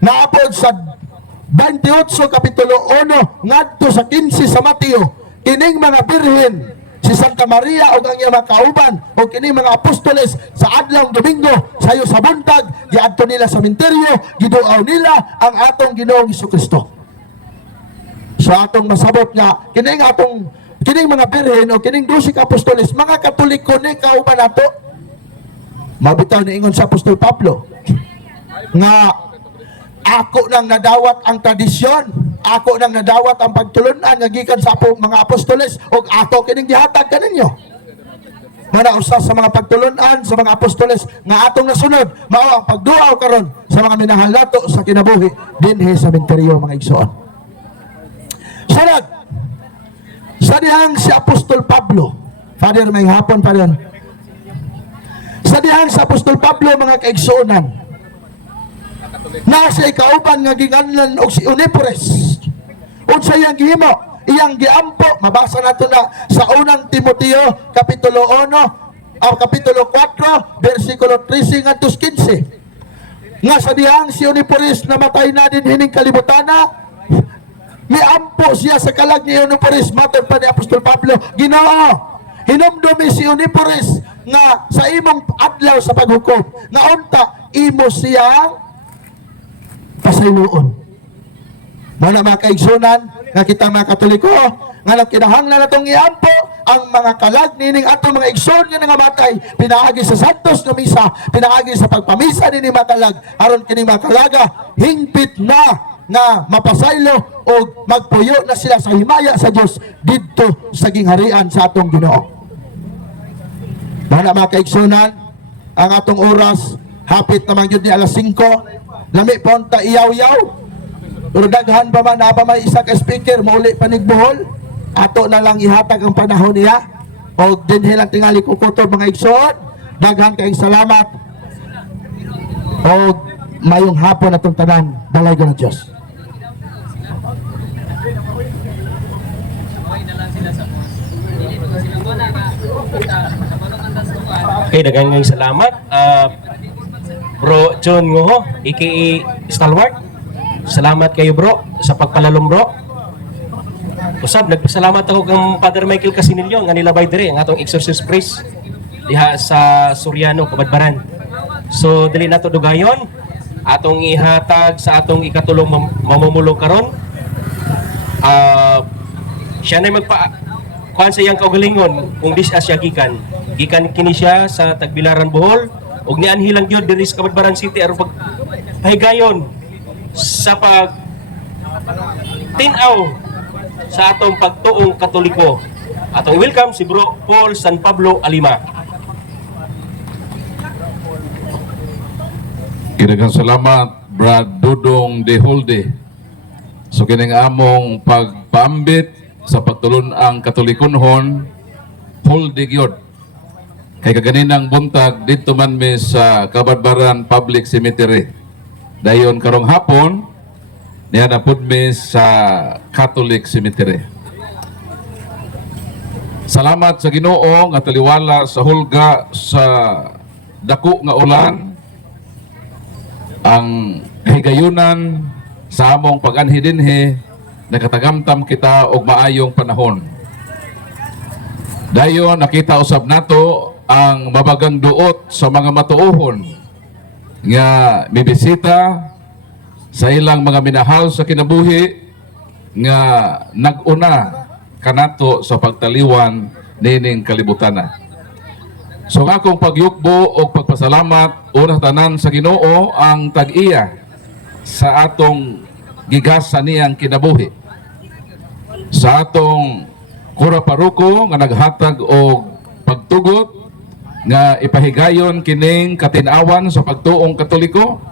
naabot sa 28 Kapitulo 1 ngadto sa 15 sa Mateo, kining mga birhen si Santa Maria o ang iyang mga kauban o kining mga apostoles sa adlaw Domingo sayo sa buntag giadto nila sa sementeryo, giduaw nila ang atong Ginoong Jesucristo. So atong masabot nga kining mga birhen o kining 12 ka apostoles mga Katoliko ni kauban nato. Mabitaw ni ingon sa Apostol Pablo nga ako nang nadawat ang tradisyon, ako nang nadawat ang pagtulunan nga gikan sa mga apostoles ug ato kining gihatag kaninyo. Mana usa sa mga pagtulunan sa mga apostoles nga atong nasunod mao ang pagduaw karon sa mga minahal nato sa kinabuhi dinhi sa sementeryo mga igsoon. Sunod, sa dihang si Apostol Pablo, Father may hapon pa rin. Sa dihang si Apostol Pablo mga kaigsuonan, nasa ikauban nga ginganlan og si Onesiphorus. Unsa iyang gihimo? Iyang giampo, mabasa nato na sa unang Timoteo Kapitulo 1 Kapitulo 4 versikulo 13 ngadto 15. Nga sa dihang si Onesiphorus namatay na din hining kalibutana, miampo siya sa kalag ni Onesiphorus. Matod pa ni Apostol Pablo, Ginoo, hinumdumi si Onesiphorus nga sa imong adlaw sa paghukom nga unta imo siya pasayloon. Mga mga kaigsunan nga kita mga Katoliko nga kinahanglan natong iampo ang mga kalag nining atong mga igsoon nga nangamatay pinaagi sa santos nga misa, pinaagi sa pagpamisa nini mga kalag aron kini mga kalaga hingpit na nga mapasaylo o magpuyo na sila sa himaya sa Dios didto sa gingharian sa atong Ginoo. Mga kaigsunan, ang atong oras hapit naman yun di alas 5. Lami po ta iyaw-yaw. Pero daghan pa man, pa may isa ka speaker, mauli panigbuhol. Ato na lang ihatag ang panahon niya. O dinhi lang tingali kukutob mga igsoon. Daghan kayong salamat. O mayong hapon atong tanan. Dalay ko ng Diyos. Okay, daghang salamat. Bro John Ngoho, aka Stalwart. Salamat kayo bro sa pagpalalom bro. Usab, nagpasalamat ako kang Father Michael Casinillo nga nilabay dire ang atong exorcist priest diha sa Soriano, Kabadbaran. So dili nato dugayon. atong ihatag sa atong ikatulong mamumulong karon. Siya na kuan sa iyang kaugalingon kung dis siya gikan kini siya sa Tagbilaran, Bohol, ug nianhilang gyud diri sa Kabadbaran City aron pagpahigayon sa pag tinaw sa atong pagtuong Katoliko. Atong welcome si Bro Paul San Pablo Alima. Kinagang salamat, Brad Dudong de Holde. So kining among pagpaambit sa pagtulon ang Katolikonhon, Holde gyud. Kay kaganinang buntag dito man mi sa Kabadbaran Public Cemetery. Dayon karong hapon niya na pud mi sa Catholic Cemetery. Salamat sa Ginoo nga taliwala sa hulga sa dako nga ulan ang higayunan sa among pag-anhi dinhi nakatagamtam kita og maayong panahon. Dayon nakita usab nato ang mabagang duot sa mga matuohon nga mibisita sa ilang mga minahal sa kinabuhi nga nag-una kanato sa pagtaliwan nining kalibutana. So nga akong pagyukbo o pagpasalamat una tanan sa Ginoo ang tag-iya sa atong gigasan niyang kinabuhi. Sa atong kura paruko nga naghatag og pagtugot nga ipahigayon kining katinawan sa pagtuong Katoliko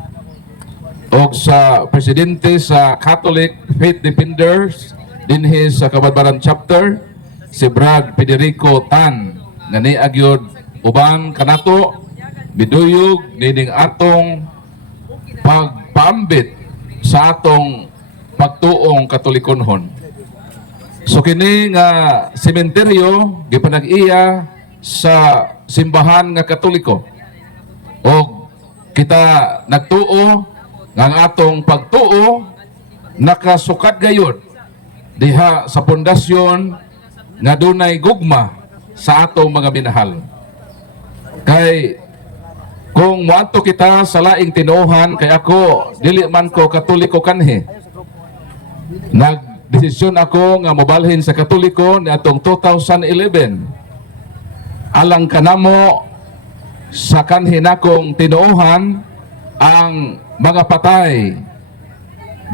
og sa presidente sa Catholic Faith Defenders dinhi sa Kabadbaran Chapter si Brad Federico Tan nga niagyod uban kanato biduyog nining atong pagpaambit sa atong pagtuong Katolikonhon. So kini nga sementeryo gipanag-iya sa simbahan nga Katoliko og kita nagtuo nga ang atong pagtuo nakasukat gayud diha sa pundasyon nga dunay gugma sa atong mga minahal. Kay kung moadto kita sa laing tinuohan, kay ako dili man ko Katoliko kanhi. Nagdesisyon ako nga mobalhin sa Katoliko niadtong 2011. Alang kanamo sa kanhi nakong tinuohan ang mga patay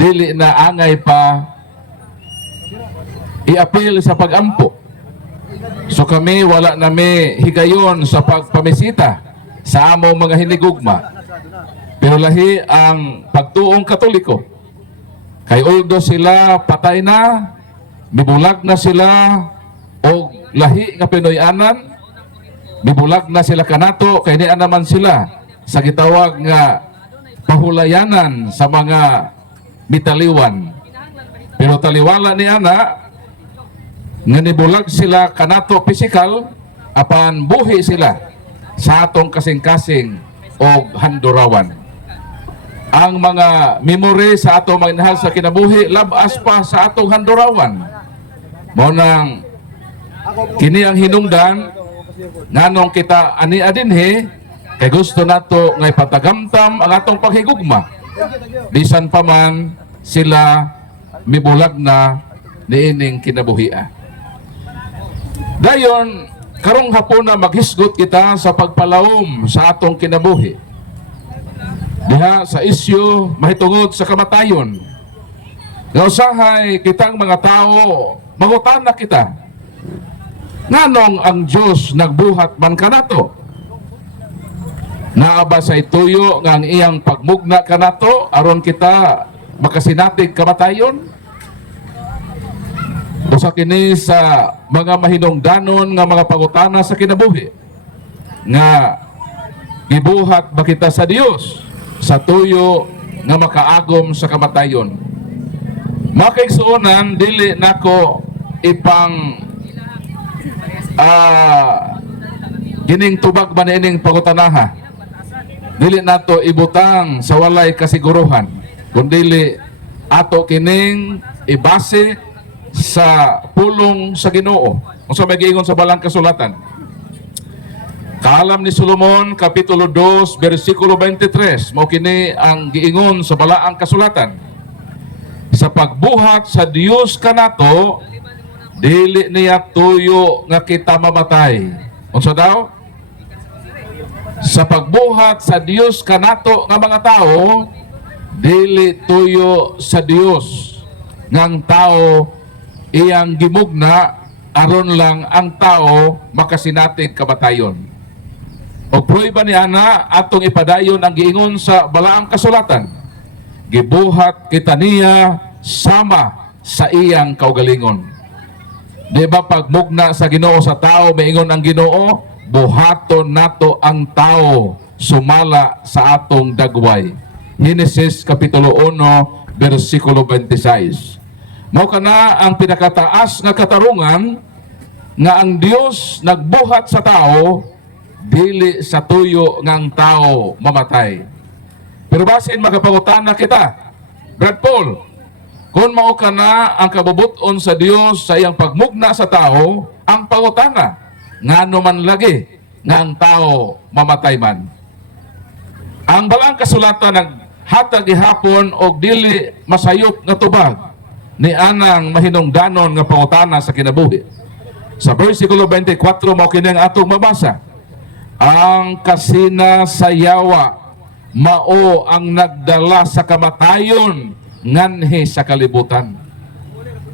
dili na angay pa i-appeal sa pag-ampo. So kami wala nami higayon sa pagpamisita sa among mga hinigugma. Pero lahi ang pagtuong Katoliko. Kay although sila patay na, mibulag na sila o lahi nga Pinoyanan, mibulag na sila kanato, kay niya naman sila sa gitawag nga pahulayanan sa mga mitaliwan. Pero taliwala ni ana nga nibulag sila kanato pisikal apan buhi sila sa atong kasing-kasing o handurawan. Ang mga memory sa atong mga inahal sa kinabuhi labas pa sa atong handurawan. Mao nang kini ang hinungdan nganong kita ani adinhi kay gusto nato nga ipatagamtam ang atong paghigugma bisan pa man sila mibulag na niining kinabuhia. Dayon, karong hapon na maghisgot kita sa pagpalawom sa atong kinabuhi. Diha sa isyu mahitungod sa kamatayon. Nga usahay kitang mga tao, mangutana kita. Nganong ang Diyos nagbuhat man kanato? Naaba sa ituyo nga ang iyang pagmugna kanato aron kita makasinatig kamatayon? Usa kini sa mga mahinungdanon nga mga pangutana sa kinabuhi nga gibuhat ba kita sa Dios sa tuyo nga makaagom sa kamatayon. Makaigsuonan dili nako ipang kining tubag ba niining pangutanaha. Dili nato ibutang sa walay kasiguruhan kundi ato kining ibase sa pulong sa Ginoo. Unsa may giingon sa balang kasulatan? Kaalam ni Solomon, Kapitulo 2, versikulo 23, mao kini ang giingon sa balaang kasulatan. Sa pagbuhat sa Dios kanato, dili niya tuyo nga kita mamatay. Unsa daw? Sa pagbuhat sa Dios kanato nga mga tao, dili tuyo sa Dios ngang tao iyang gimugna aron lang ang tao makasinatig kamatayon. O prueba ni ana atong ipadayon ang giingon sa balaang kasulatan. Gibuhat kita niya sama sa iyang kaugalingon. Di ba pagmugna sa Ginoo sa tao, maingon ang Ginoo, buhaton nato ang tao sumala sa atong dagway. Genesis Kapitulo 1, versikulo 26. Mao kana ang pinakataas nga katarungan nga ang Dios nagbuhat sa tao, dili sa tuyo nga ang tao mamatay. Pero basin magapangutana kita, Brad Paul, kung mao kana ang kabubuton sa Dios sa iyang pagmugna sa tao, ang pangutana, ngano man lagi nga ang tao mamatay man. Ang balaang kasulatan naghatag gihapon og dili masayop nga tubag ni anang mahinungdanon nga pangutana sa kinabuhi. Sa versikulo 24 mao kini ang atong mabasa. Ang kasinasayawa mao ang nagdala sa kamatayon nganhi sa kalibutan.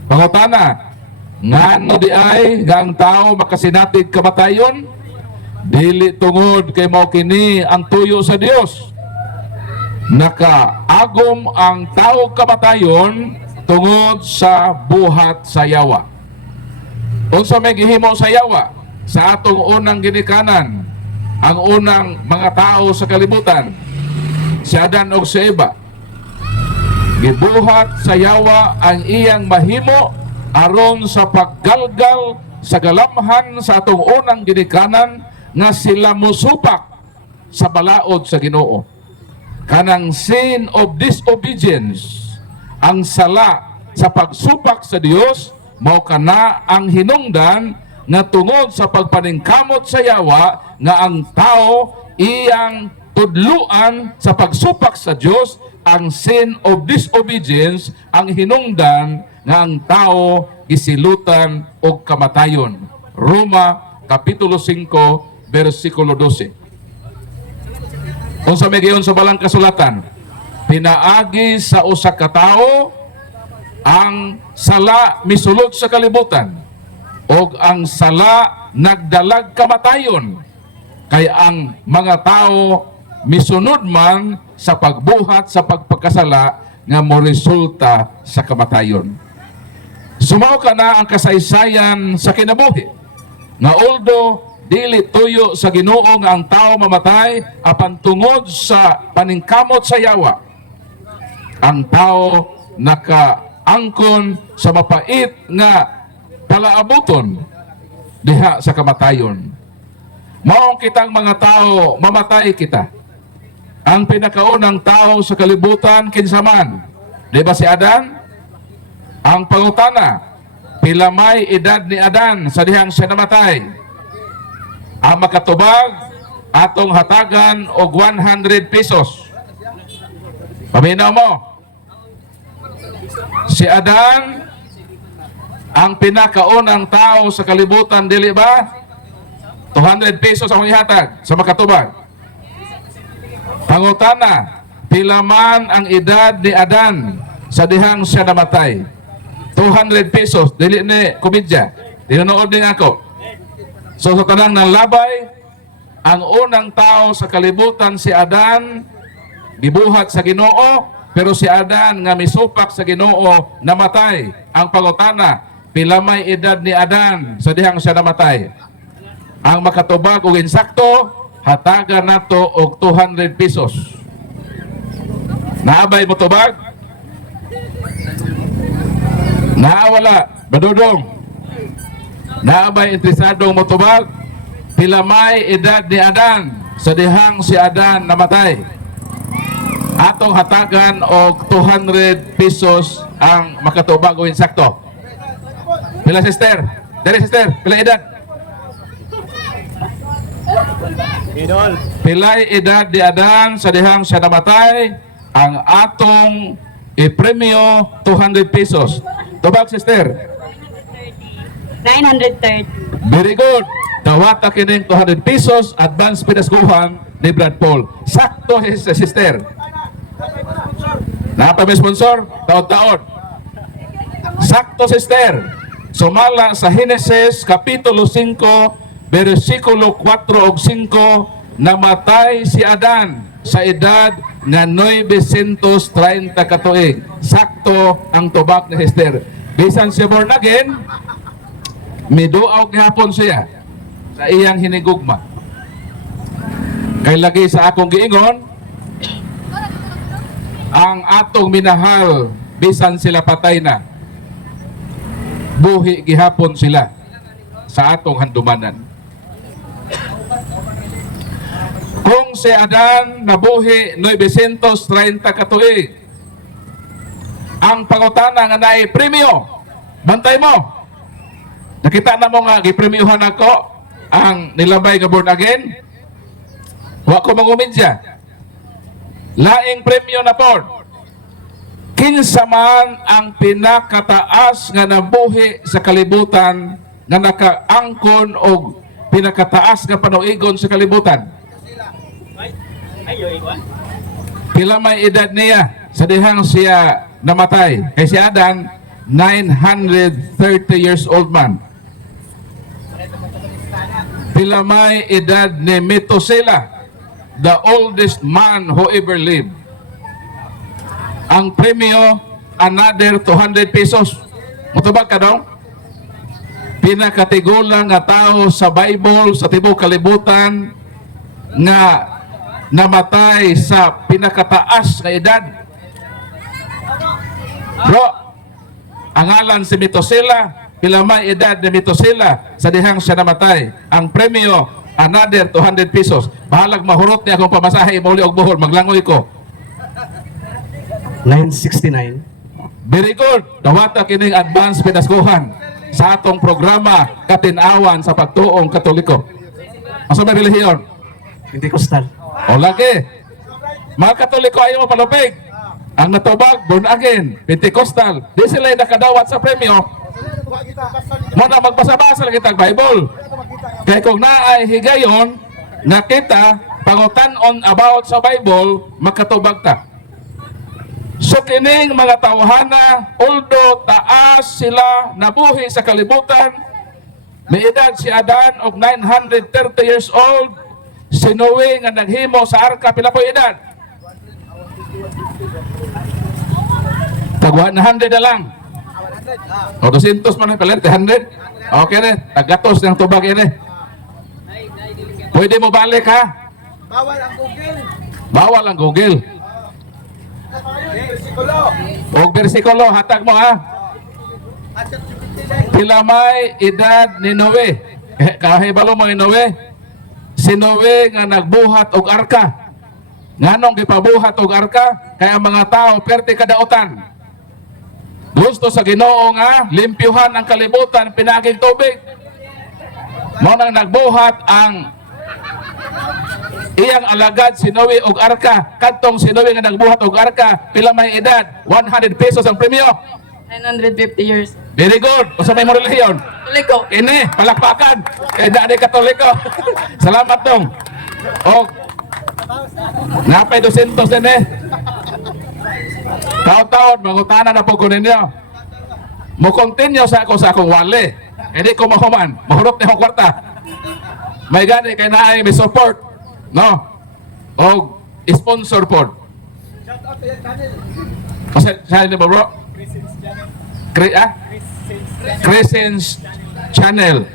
Pangutana, ngano di ay nga ang tao makasinatig kamatayon? Dili tungod kay mao kini ang tuyo sa Dios. Nakaagom ang tao kamatayon tungod sa buhat sa yawa. Unsa may gihimo sa yawa? Sa atong unang ginikanan, ang unang mga tao sa kalibutan, si Adan o si Eva, gibuhat sa yawa ang iyang mahimo aron sa paggalgal sa galamhan sa atong unang ginikanan nga sila mosupak sa balaod sa Ginoo. Kanang sin of disobedience, ang sala sa pagsupak sa Dios, mao kana ang hinungdan nga tungod sa pagpaningkamot sa yawa nga ang tao iyang tudluan sa pagsupak sa Dios, ang sin of disobedience ang hinungdan nga ang tao gisilutan og kamatayon. Roma Kapitulo 5 versikulo 12. Unsa may giyon sa balang kasulatan? Pinaagi sa usa ka tawo ang sala misulod sa kalibutan, og ang sala nagdalag kamatayon, kay ang mga tao misunod man sa pagbuhat sa pagpagkasala nga moresulta sa kamatayon. Sumaw ka na ang kasaysayan sa kinabuhi nga although dili tuyo sa Ginoo nga ang tao mamatay apan tungod sa paningkamot sa yawa, ang tao nakaangkon sa mapait nga palaabuton diha sa kamatayon. Maong kitang mga tao, mamatay kita. Ang pinakaunang tao sa kalibutan, kinsa man? Di ba si Adan? Ang pangutana, pila may edad ni Adan sa dihang siya namatay? Ang makatubag, atong hatagan og 100 pesos. Paminaw mo. Si Adan, ang pinakaunang tao sa kalibutan, dili ba? 200 pesos ang ihatag sa makatubag. Pangutana, pila man ang edad ni Adan sa dihang siya namatay? 200 pesos, dili ni komedya. Tinunood din ako. So sa tanang ng labay, ang unang tao sa kalibutan si Adan, gibuhat sa Ginoo, pero si Adan nga misupak sa Ginoo namatay. Ang pangutana, pila may edad ni Adan sa dihang siya namatay? Ang makatubag og insakto, hatagan nato og 200 pesos. Naabay mo tubag? Naawala, Badudong. Naabay interesadong mo tubag? Pila may edad ni Adan sa dihang si Adan namatay? Atong hatagan og 200 pesos ang makatubag og insakto. Pila sister? Dere sister, pila edad? Pilay edad di Adan sa dihang siya namatay, ang atong ipremyo 200 pesos. Tubag, sister. 930. Very good. Dawata kining 200 pesos, advance pinaskuhan ni Brad Paul. Sakto, sister. Napa may sponsor? Taon-taon. Sakto, sister. Sumala sa Heneses, Kapitulo 5, versikulo 4 ug 5, namatay si Adan sa edad nga 930 katuig. Sakto ang tubak ni sister. Bisan siya born again, miduaw gihapon siya sa iyang hinigugma. Kay lagi sa akong giingon, ang atong minahal, bisan sila patay na, buhi gihapon sila sa atong handumanan. Kung si Adan nabuhi 930 katuig, ang pangutana nga naay premyo, bantay mo. Nakita na mo nga gipremyohan ako ang nilabay nga born again. Wa ko mangumidya. Laing premyo na po. Kinsa man ang pinakataas nga nabuhi sa kalibutan nga nakaangkon og pinakataas nga panuigon sa kalibutan. Pila may edad niya sa dihang siya namatay? Kay si Adan, 930 years old man. Pila may edad ni Methuselah, the oldest man who ever lived? Ang premyo, another 200 pesos. Mutubag ka daw? Pinakatigulang nga tao sa Bible, sa tibok kalibutan, nga namatay sa pinakataas na edad. Bro, ang ngalan si Methuselah, pila may edad ni Methuselah sa dihang siya namatay. Ang premyo, another 200 pesos. Bahalag mahurot niya akong pamasahe, muli og buhol, maglangoy ko. 969. Very good. Dawata kining advance pinaskuhan sa atong programa Katinawan sa Pagtuong Katoliko. Asa may relihiyon? Pentecostal. O lagi. Mga Katoliko ayaw palupig. Ang natubag, born again, Pentecostal. Di sila nakadawat sa premyo. Muna magbasa-basa lang kita Bible. Kaya kung naay higayon, nakita, pangutan-on about sa Bible, magkatubag ta. So kining mga tawhana, although taas sila nabuhi sa kalibutan, may edad si Adan og 930 years old, si Noe nga naghimo sa arka, pila po edad? Tag 100 na lang. O 200 man na pala, 300. Okay na, tagatos ng tubag ini. Pwede mo balik ha? Bawal ang Google. Bawal ang Google. O bersikulo, hatag mo ha? Pila may edad ni Noe? Kahibalo mo ni Noe? Si Noe nga nagbuhat og arka. Nganong gipabuhat og arka? Kaya mga tao perti kadautan. Gusto sa Ginoo nga limpyuhan ang kalibutan, pinaging tubig. Mo nang nagbuhat ang iyang alagad si Noe og arka. Kadtong si Noe nga nagbuhat og arka, pila may edad? 100 pesos ang premyo. 950 years. Very good. Usa may mo relihiyon? Katoliko. Ini, palakpakan. Kaya daan Katoliko. Salamat dong. O, napay 200 din eh. Taon-taon, mangutana na po ko ninyo. Mo continue sa akong wali. Hindi ko mahuman. Mahurot na akong kwarta. May gani kay naay may support. No? O, sponsor po. Kasi, saan niyo ba bro? Crescent Channel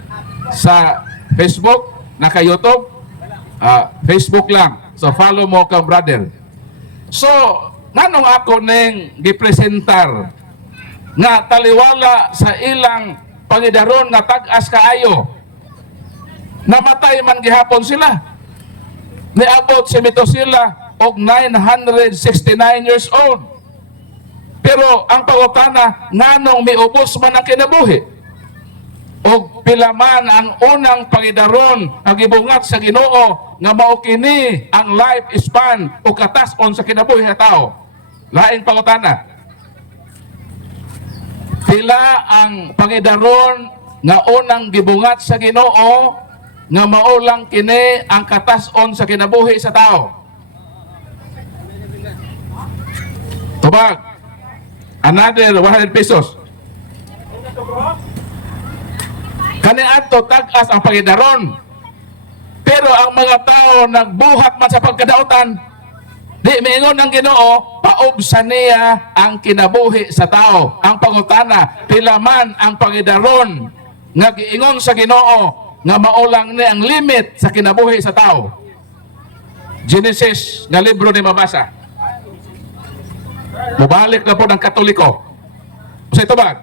sa Facebook, naka YouTube, Facebook lang. So follow mo kang brother. So, nganong ako ning gipresentar nga taliwala sa ilang pangidaron nga tag-as kaayo. Namatay man gihapon sila. Niabot si Methuselah og 969 years old. Pero ang pangutana, nganong miubos man ang kinabuhi? o pilaman ang unang pangidaron ang gibungat sa Ginoo nga mao kini ang life span o katas-on sa kinabuhi sa tao. Laing pangutana. Pila ang pangidaron nga unang gibungat sa Ginoo nga mao lang kini ang katas-on sa kinabuhi sa tao. Tubag. Another 100 pesos. Kaniadto tag-as ang pangidaron. Pero ang mga tao nagbuhat man sa pagkadautan, di miingon ng Ginoo, paubsa niya ang kinabuhi sa tao. Ang pangutana, pila man ang pangidaron nga giingon sa Ginoo nga maulang ni ang limit sa kinabuhi sa tao. Genesis nga libro ni mabasa. Mubalik na po ng Katoliko. Sa ito ba?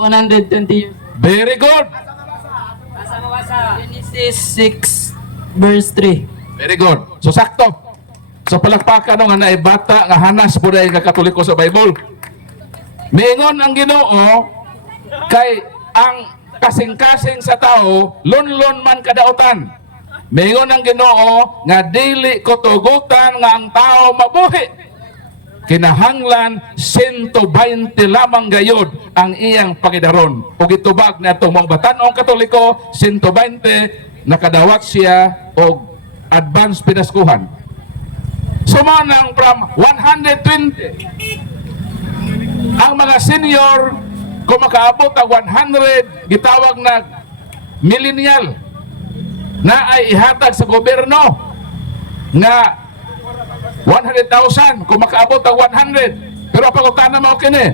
120 years. Very good. Genesis 6 verse 3. Very good. So sakto. So palakpakan nga naibata nga hanas po dahil nga Katoliko sa Bible. Miingon ang Ginoo kay ang kasing-kasing sa tao lunlon man kadautan. Miingon ang Ginoo nga dili ko tugutan nga ang tao mabuhi. Kinahanglan 120 lamang gayod ang iyang pangidaron. Ug itubag na itong mga batan-ong Katoliko, 120 nakadawat siya og advance pinaskuhan. Sumanang from 120. Ang mga senior, kung makaabot ang 100, gitawag na millennial na ay ihatag sa gobyerno nga 100,000 kung makaabot ang 100. Pero pagutana mo kini,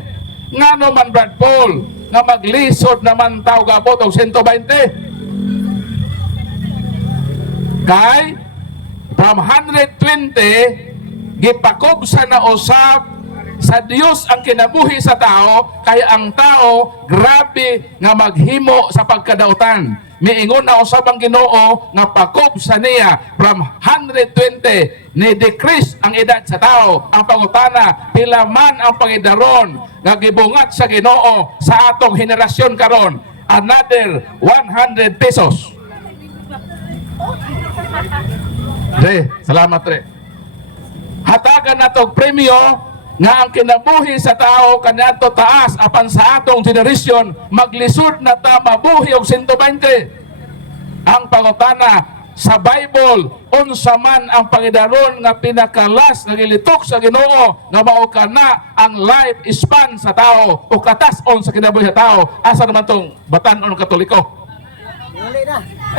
nga naman Brad Paul nga maglisod naman tao gabot og 120. Kay from 120 gipakubsa na usab sa Dios ang kinabuhi sa tao, kaya ang tao grabe nga maghimo sa pagkadautan. Miingon na usab ang Ginoo nga pakob sa niya from 120 ni decrease ang edad sa tao. Ang pangutana, pila man ang pangidaron nga gibungat sa Ginoo sa atong henerasyon karon? Another 100 pesos. Re, salamat re. Hatagan natong premyo nga ang kinabuhi sa tao kaniadto taas apan sa atong generation maglisod na ta mabuhi og 120. Ang pangutana sa Bible, unsa man ang pangidaron nga pinakalas nga gilitok sa Ginoo nga mao kana ang life span sa tao o katas-on sa kinabuhi sa tao? Asa naman tong batan-on Katoliko?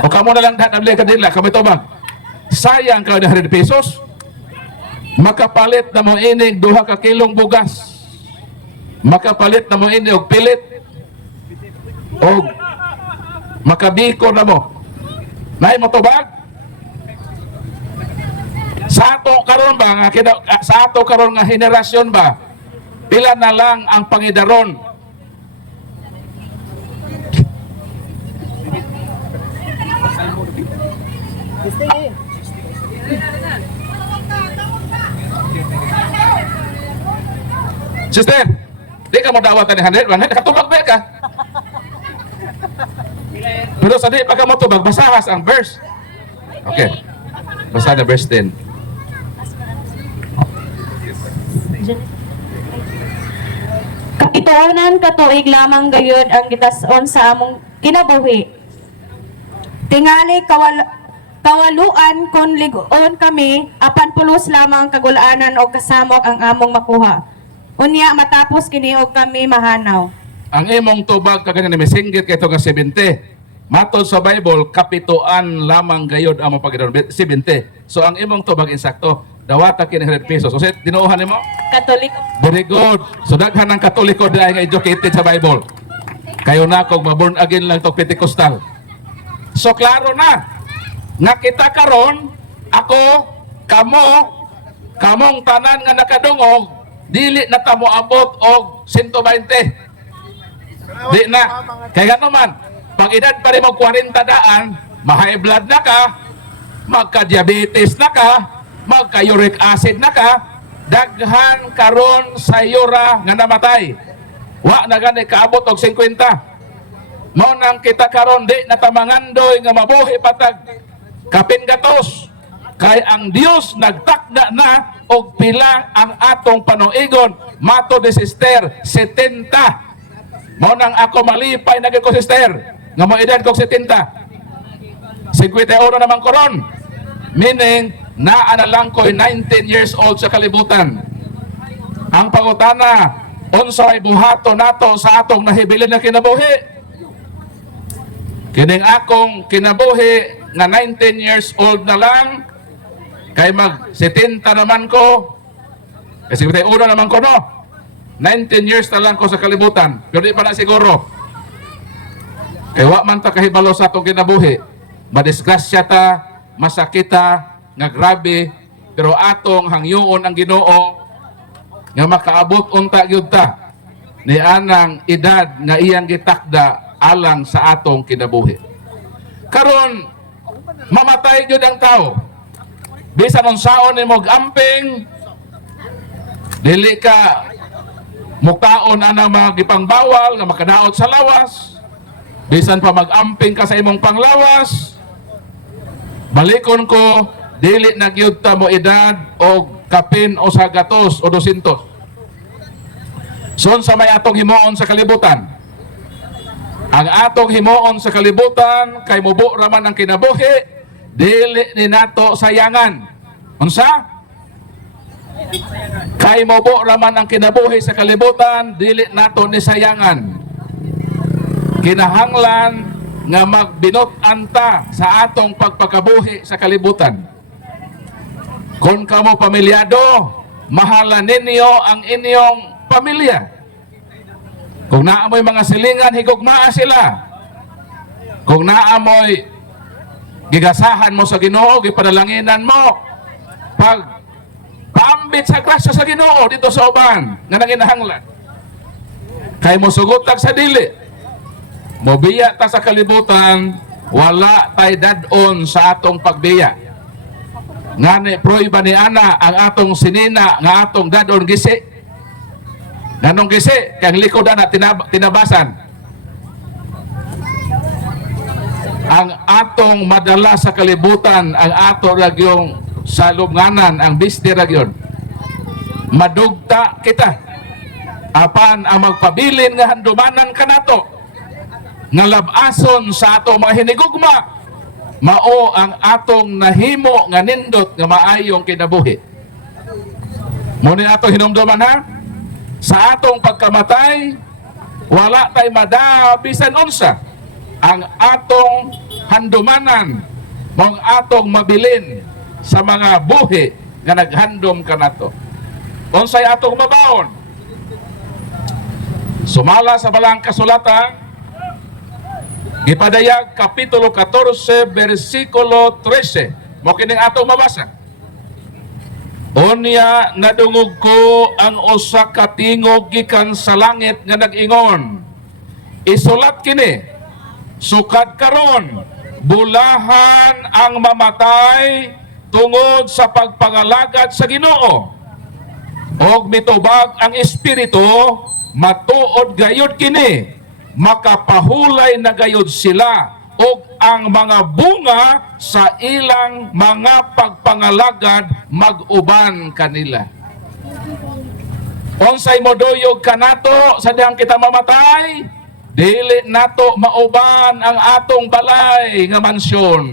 O kamo na lang dadabli kadila kami to ba? Sayang ka 100 pesos. Makapalit na mo inig 2 ka kilong bugas. Makapalit na mo inig og pilit. Og makabiko na mo. Naay mo tubag? Sa ato karon ba nga sa ato karon nga henerasyon ba? Pila na lang ang pangidaron? Sister, di ka mo dawatan ni 100, 100, katubag ba ka? Pero sa di pa ka mo tubag, basahas ang verse. Okay, basa na verse 10. Kapituonan katuig lamang gayud ang gitas-on sa among kinabuhi. Tingali kawaluan kon ligon kami apan pulos lamang kagulaanan o kasamok ang among makuha. Unya matapos kini og kami mahanaw. Ang imong tubag kaganya ni mesinggit kay to nga 70. Matod sa Bible, kapituan lamang gayod ang mapagidon 70. So ang imong tubag insakto, dawata kini 100 pesos. So tinuohan nimo? Katoliko. Very good. So daghan ng Katoliko dahil nga educated sa Bible. Kayo na kung maborn again lang to Pentecostal. So klaro na. Nga kita karon, ako, kamong tanan nga nakadungog, dili na ta moabot og 120. Di na. Kaya nga naman, pag edad pa rin mag 40 daan, ma-high blood na ka, magka-diabetes na ka, magka-uric acid na ka, daghan karon sa yura nga namatay. Wa na gani kaabot og 50. Mao nang kita karon di natamangandoy nga mabuhi patag kapin gatos. Kay ang Dios nagtakda na og pila ang atong panuigon. Mato de sister 70. Mao nang ako malipay na gyud ko sister nga mo edad ko 70. 51 naman ko ron. Meaning naa na lang ko 19 years old sa kalibutan. Ang pangutana, unsay buhato nato sa atong nahibilin na kinabuhi? Kining akong kinabuhi nga 19 years old na lang, kay mag 70 naman ko, kasi una naman ko no, 19 years na lang ko sa kalibutan, pero di pa na siguro. Kaya wa man ta kahibalo sa atong kinabuhi, madisgrasya ta, masakita, nga grabe, pero atong hangyoon ang Ginoo, nga makaabot unta gyud ta, ni anang edad nga iyang gitakda alang sa atong kinabuhi. Karon mamatay gyud ang tao. Bisan unsaon nimo gamping, dili ka muktaon ana mga gipangbawal nga makadaot sa lawas. Bisan pa magamping ka sa imong panglawas, balikon ko, dili na gyud ta mo edad o kapin o sa gatos o 200. Son sa may atong himuon sa kalibutan. Ang atong himuon sa kalibutan kay mubo raman ang kinabuhi, dili ni nato sayangan. Unsa? Kay mubo raman ang kinabuhi sa kalibutan, dili nato ni sayangan. Kinahanglan nga magbinutan ta sa atong pagpakabuhi sa kalibutan. Kung kamo pamilyado, mahalan ninyo ang inyong pamilya. Kung naamoy mga silingan, higugmaa sila. Kung naamoy gigasahan mo sa Ginoo, gipadalanginan mo, pag paambit sa grasya sa Ginoo dito sa uban nga nanginahanglan, kay mo sugutag sa dili, mobiya ta sa kalibutan, wala tay dadon sa atong pagbiya. Ngani proyba ni ana ang atong sinina nga atong dadon gisi. Nanong gisi kang likodan na tinabasan. Ang atong madala sa kalibutan, ang ato ragyong sa lubnganan, ang bisti ragyon, madugta kita apan ang magpabilin nga handumanan kanato nga labason sa ato mga hinigugma, mao ang atong nahimo nga nindot nga maayong kinabuhi. Muna ato hinumduman ha, sa atong pagkamatay wala tay madabisan unsa. Ang atong handumanan mong atong mabilin sa mga buhi nga naghandom kanato. Unsay atong mabaon? Sumala sa balang kasulatan, gipadayag kapitulo 14 versikulo 13. Mo kining atong mabasa. Unya nadungog ko ang usa ka tingog gikan sa langit nga nag-ingon, isulat kini, sukad karon, bulahan ang mamatay tungod sa pagpangalagad sa Ginoo. Og mitubag ang espiritu, matuod gayud kini, makapahulay na gayud sila, og ang mga bunga sa ilang mga pagpangalagad mag-uban kanila. Unsay moduyog kanato sa dihang kita mamatay? Dili nato mauban ang atong balay nga mansyon.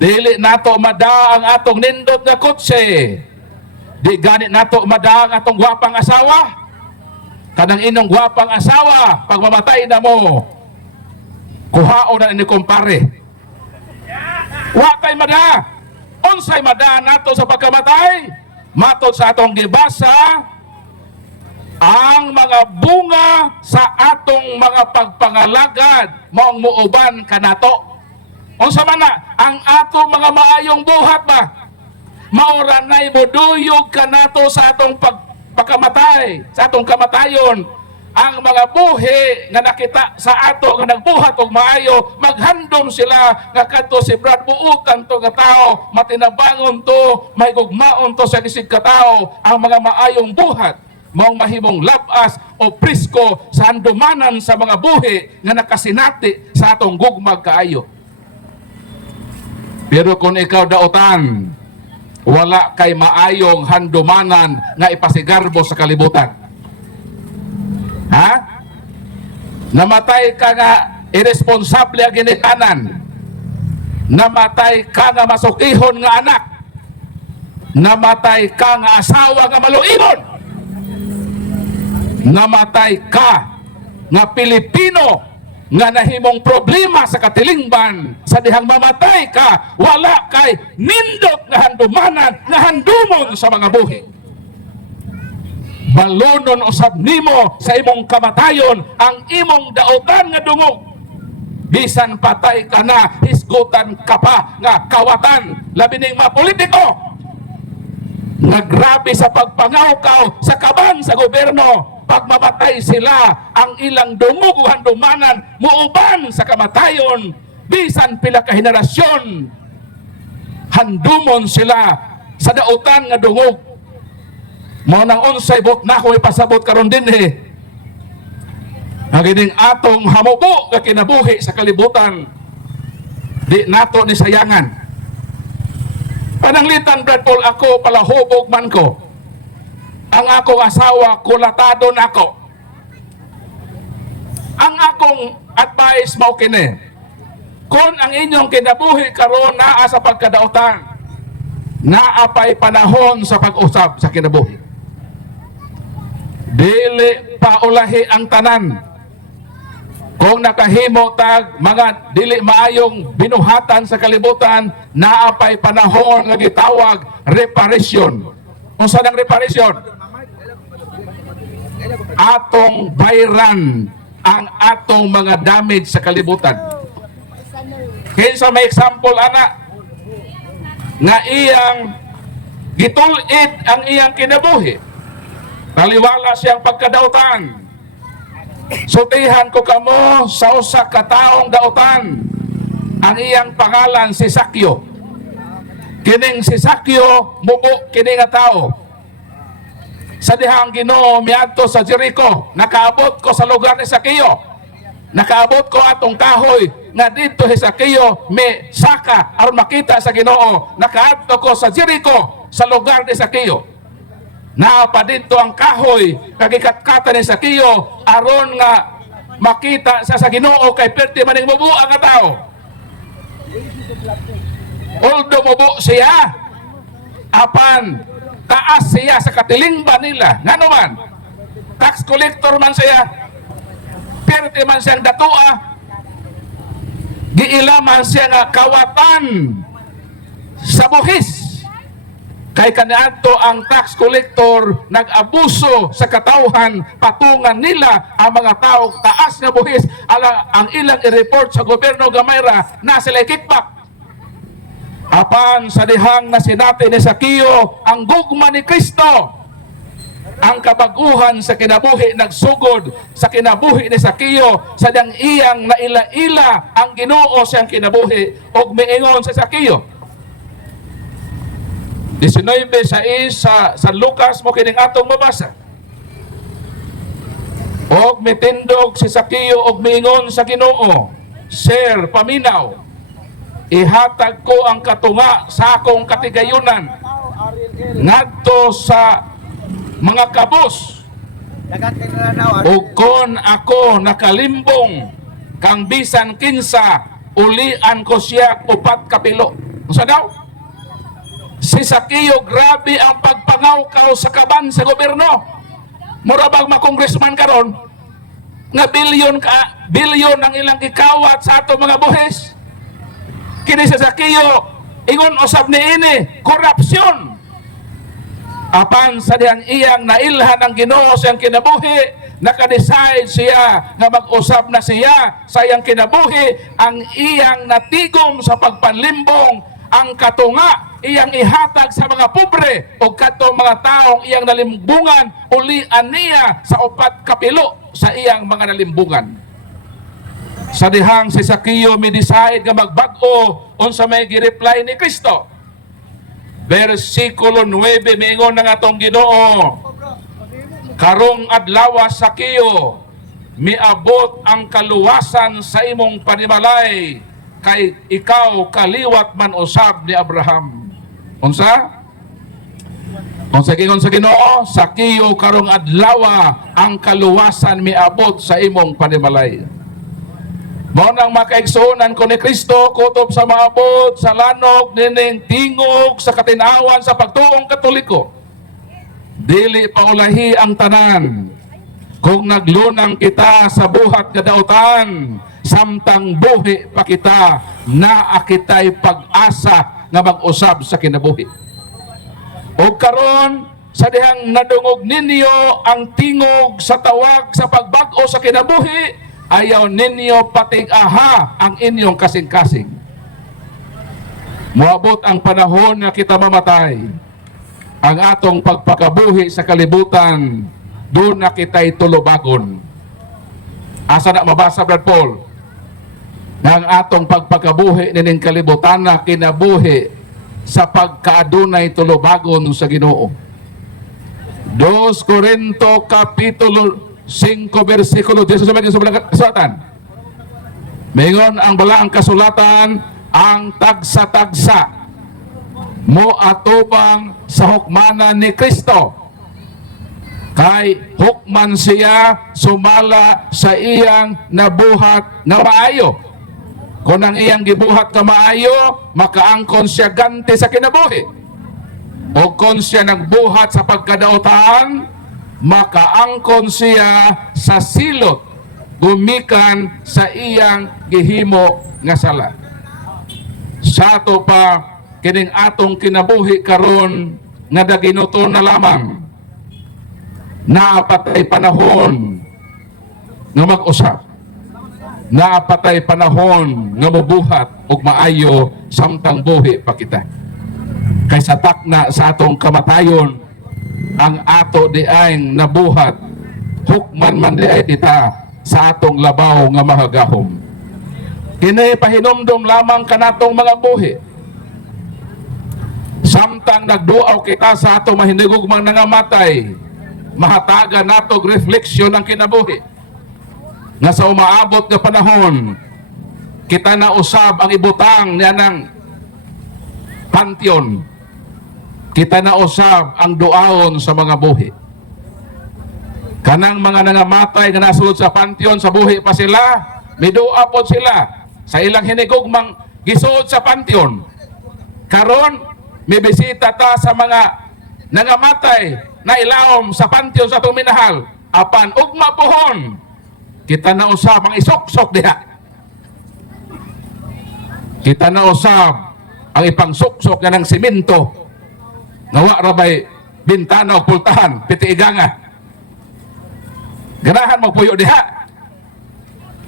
Dili nato mada ang atong nindot nga kotse. Di ganit nato mada ang atong gwapang asawa. Kanang inong gwapang asawa, pag mamatay na mo, kuhao na ni kumpare. Wa tay mada. Unsay mada nato sa pagkamatay? Matod sa atong gibasa, ang mga bunga sa atong mga pagpangalagad maong muuban kanato. Unsa man na ang atong mga maayong buhat ba? Mauranay moduyog kanato sa atong pagkamatay, sa atong kamatayon. Ang mga buhi nga nakita sa ato nga nagbuhat og maayo, maghandom sila nga kadto si Brad buutan to nga tao, matinabangon to, may gugmaon to sa isig ka tao, ang mga maayong buhat maong mahimong labas o prisko sa handumanan sa mga buhi nga nakasinati sa atong gugmag kaayo. Pero kung ikaw daotan, wala kay maayong handumanan nga ipasigarbo sa kalibutan. Ha? Namatay ka nga irresponsable ang ginikanan. Namatay ka nga masukihon nga anak. Namatay ka nga asawa nga maluibon. Namatay ka nga Pilipino nga nahimong problema sa katilingban. Sa dihang mamatay ka, wala kay nindot nga handumanan nga handumon sa mga buhi. Balunon usab nimo sa imong kamatayon ang imong daotan nga dungog. Bisan patay ka na, hisgutan ka pa nga kawatan, labi ning mga politiko nga grabe sa pagpangawkaw sa kaban sa gobyerno. Pag mamatay sila, ang ilang dungog o handumanan muuban sa kamatayon. Bisan pila ka henerasyon, handumon sila sa daotan nga dungog. Mao nang unsay bot na ko ipasabot karon dinhi. Ang ining atong hamubo nga kinabuhi sa kalibutan, di nato ni sayangan. Pananglitan, Brad Paul, ako palahubog man ko. Ang akong asawa, kulatado na ako. Ang akong advice mao kini, kung ang inyong kinabuhi karon naa sa pagkadaotan, naapay panahon sa pag-usab sa kinabuhi. Dili paulahi ang tanan. Kung nakahimo tag mga dili maayong binuhatan sa kalibutan, naapay panahon nga gitawag reparation. Unsa nang reparation? Atong bayran ang atong mga damage sa kalibutan. Kinsa may example ana nga iyang gitulit ang iyang kinabuhi, taliwala siyang pagkadautan. Sutihan ko kamo sa usa ka taong dautan, ang iyang pangalan si Sakyo. Kining si Sakyo mubo kini nga tao. Sa dihang Ginoo miadto sa Jericho, nakaabot ko sa lugar ni Sakyo. Nakaabot ko atong kahoy nga dito si Sakyo may saka aron makita sa Ginoo. Nakaadto ko sa Jericho sa lugar ni Sakyo. Naapa dito ang kahoy kagikatkatan ni Sakyo aron nga makita sa Ginoo kay perti maning mubo ang tao. Although mubo siya, apan taas siya sa katilingban nila. Nga naman, tax collector man siya, perti man siyang datua, giila man siya nga kawatan sa buhis. Kay kaniadto ang tax collector nag-abuso sa katawhan, patungan nila ang mga tao taas nga buhis, ang ilang i-report sa gobyerno Gamayra na sila kickback. Apan sa dihang na sinati ni Sakyo ang gugma ni Kristo, ang kabaguhan sa kinabuhi nagsugod sa kinabuhi ni Sakyo, sa dang iyang naila-ila ang Ginoo siyang kinabuhi og miingon sa Sakyo. 19:6 sa Lucas mo kining atong mabasa. Og mitindog si Sakyo og miingon sa Ginoo, Sir, paminaw, ihatag ko ang katunga sa akong katigayunan ngadto sa mga kabos, ug kon ako nakalimbong kang bisan kinsa, ulian ko siya 4 kapilo. Unsa daw? Si Sakyo grabe ang pagpangawkaw sa kaban sa gobyerno. Mura bang makongresman karon nga bilyon ang ilang gikawat sa ato mga buhis. Kini sa Sakyo ingon usab ni ini korupsyon. Apan sa diyang iyang nailhan ang Ginoo sa iyang kinabuhi, naka-decide siya nga mag-usab na siya sa iyang kinabuhi, ang iyang natigom sa pagpanlimbong, ang katunga iyang ihatag sa mga pobre o katong mga taong iyang nalimbungan, ulian niya sa 4 kapilo sa iyang mga nalimbungan. Sa dihang si Sakyo may decide nga magbag-o unsa may gi-reply ni Kristo. Versikulo 9 miingon ng atong Ginoo, karong adlaw sa kiyo miabot ang kaluwasan sa imong panimalay kay ikaw kaliwat man usab ni Abraham. Unsa? Unsa gingon sa Ginoo, sa kiyo karong adlaw ang kaluwasan miabot sa imong panimalay. Mao nang makaigsuonan ko ni Kristo kutob sa maabot sa lanog nining tingog sa katinawan sa pagtuong Katoliko. Dili paulahi ang tanan kung naglunang kita sa buhat nga dautan samtang buhi pa kita naa kitay pag-asa nga mag-usab sa kinabuhi. O karon sa dihang nadungog ninyo ang tingog sa tawag sa pagbag-o sa kinabuhi, ayaw ninyo patig-aha ang inyong kasing-kasing. Moabot ang panahon na kita mamatay. Ang atong pagpakabuhi sa kalibutan, doon na kita'y tulubagon. Asa na mabasa, Brad Paul? Na ang atong pagpakabuhi nining kalibutan na kinabuhi sa pagkaadunay tulubagon sa Ginoo. 2 Corinto Kapitulo 5 versikulo 10 sa balang kasulatan. Mingon ang balaang kasulatan, ang tagsa-tagsa mo atubang sa hukmanan ni Kristo. Kay hukman siya sumala sa iyang nabuhat nga maayo. Kung ang iyang gibuhat ka maayo, makaangkon siya ganti sa kinabuhi. O kung siya nagbuhat sa pagkadautan, makaangkon siya sa silot gumikan sa iyang gihimo nga sala. Sa ato pa kining atong kinabuhi karon nga daginuto na lamang, naapatay panahon nga mag-usap, naapatay panahon nga mabuhat ug maayo samtang buhi pa kita. Kaysa takna sa atong kamatayon, ang ato di ay nabuhat, hukman man di ay kita sa atong labaw nga mahagahom. Kini pahinumdom lamang kanatong mga buhi. Samtang nagduaw kita sa atong mahinigugmang nangamatay, mahatagan nato refleksyon ng kinabuhi. Nga sa umaabot nga panahon, kita na usab ang ibutang niya ng panteon. Kita na usab ang duaon sa mga buhi. Kanang mga nangamatay nga nasulod sa panteon, sa buhi pa sila, midua po sila sa ilang hinigugmang gisuod sa panteon. Karon may bisita ta sa mga nangamatay na ilawom sa panteon sa atong minahal. Apan ugma pohon, kita na usab ang isuksok diha. Kita na usab ang ipangsuksok nga ng simento. Nawa rabay bintana o pultahan, pitiiganga. Ganahan magpuyo diha.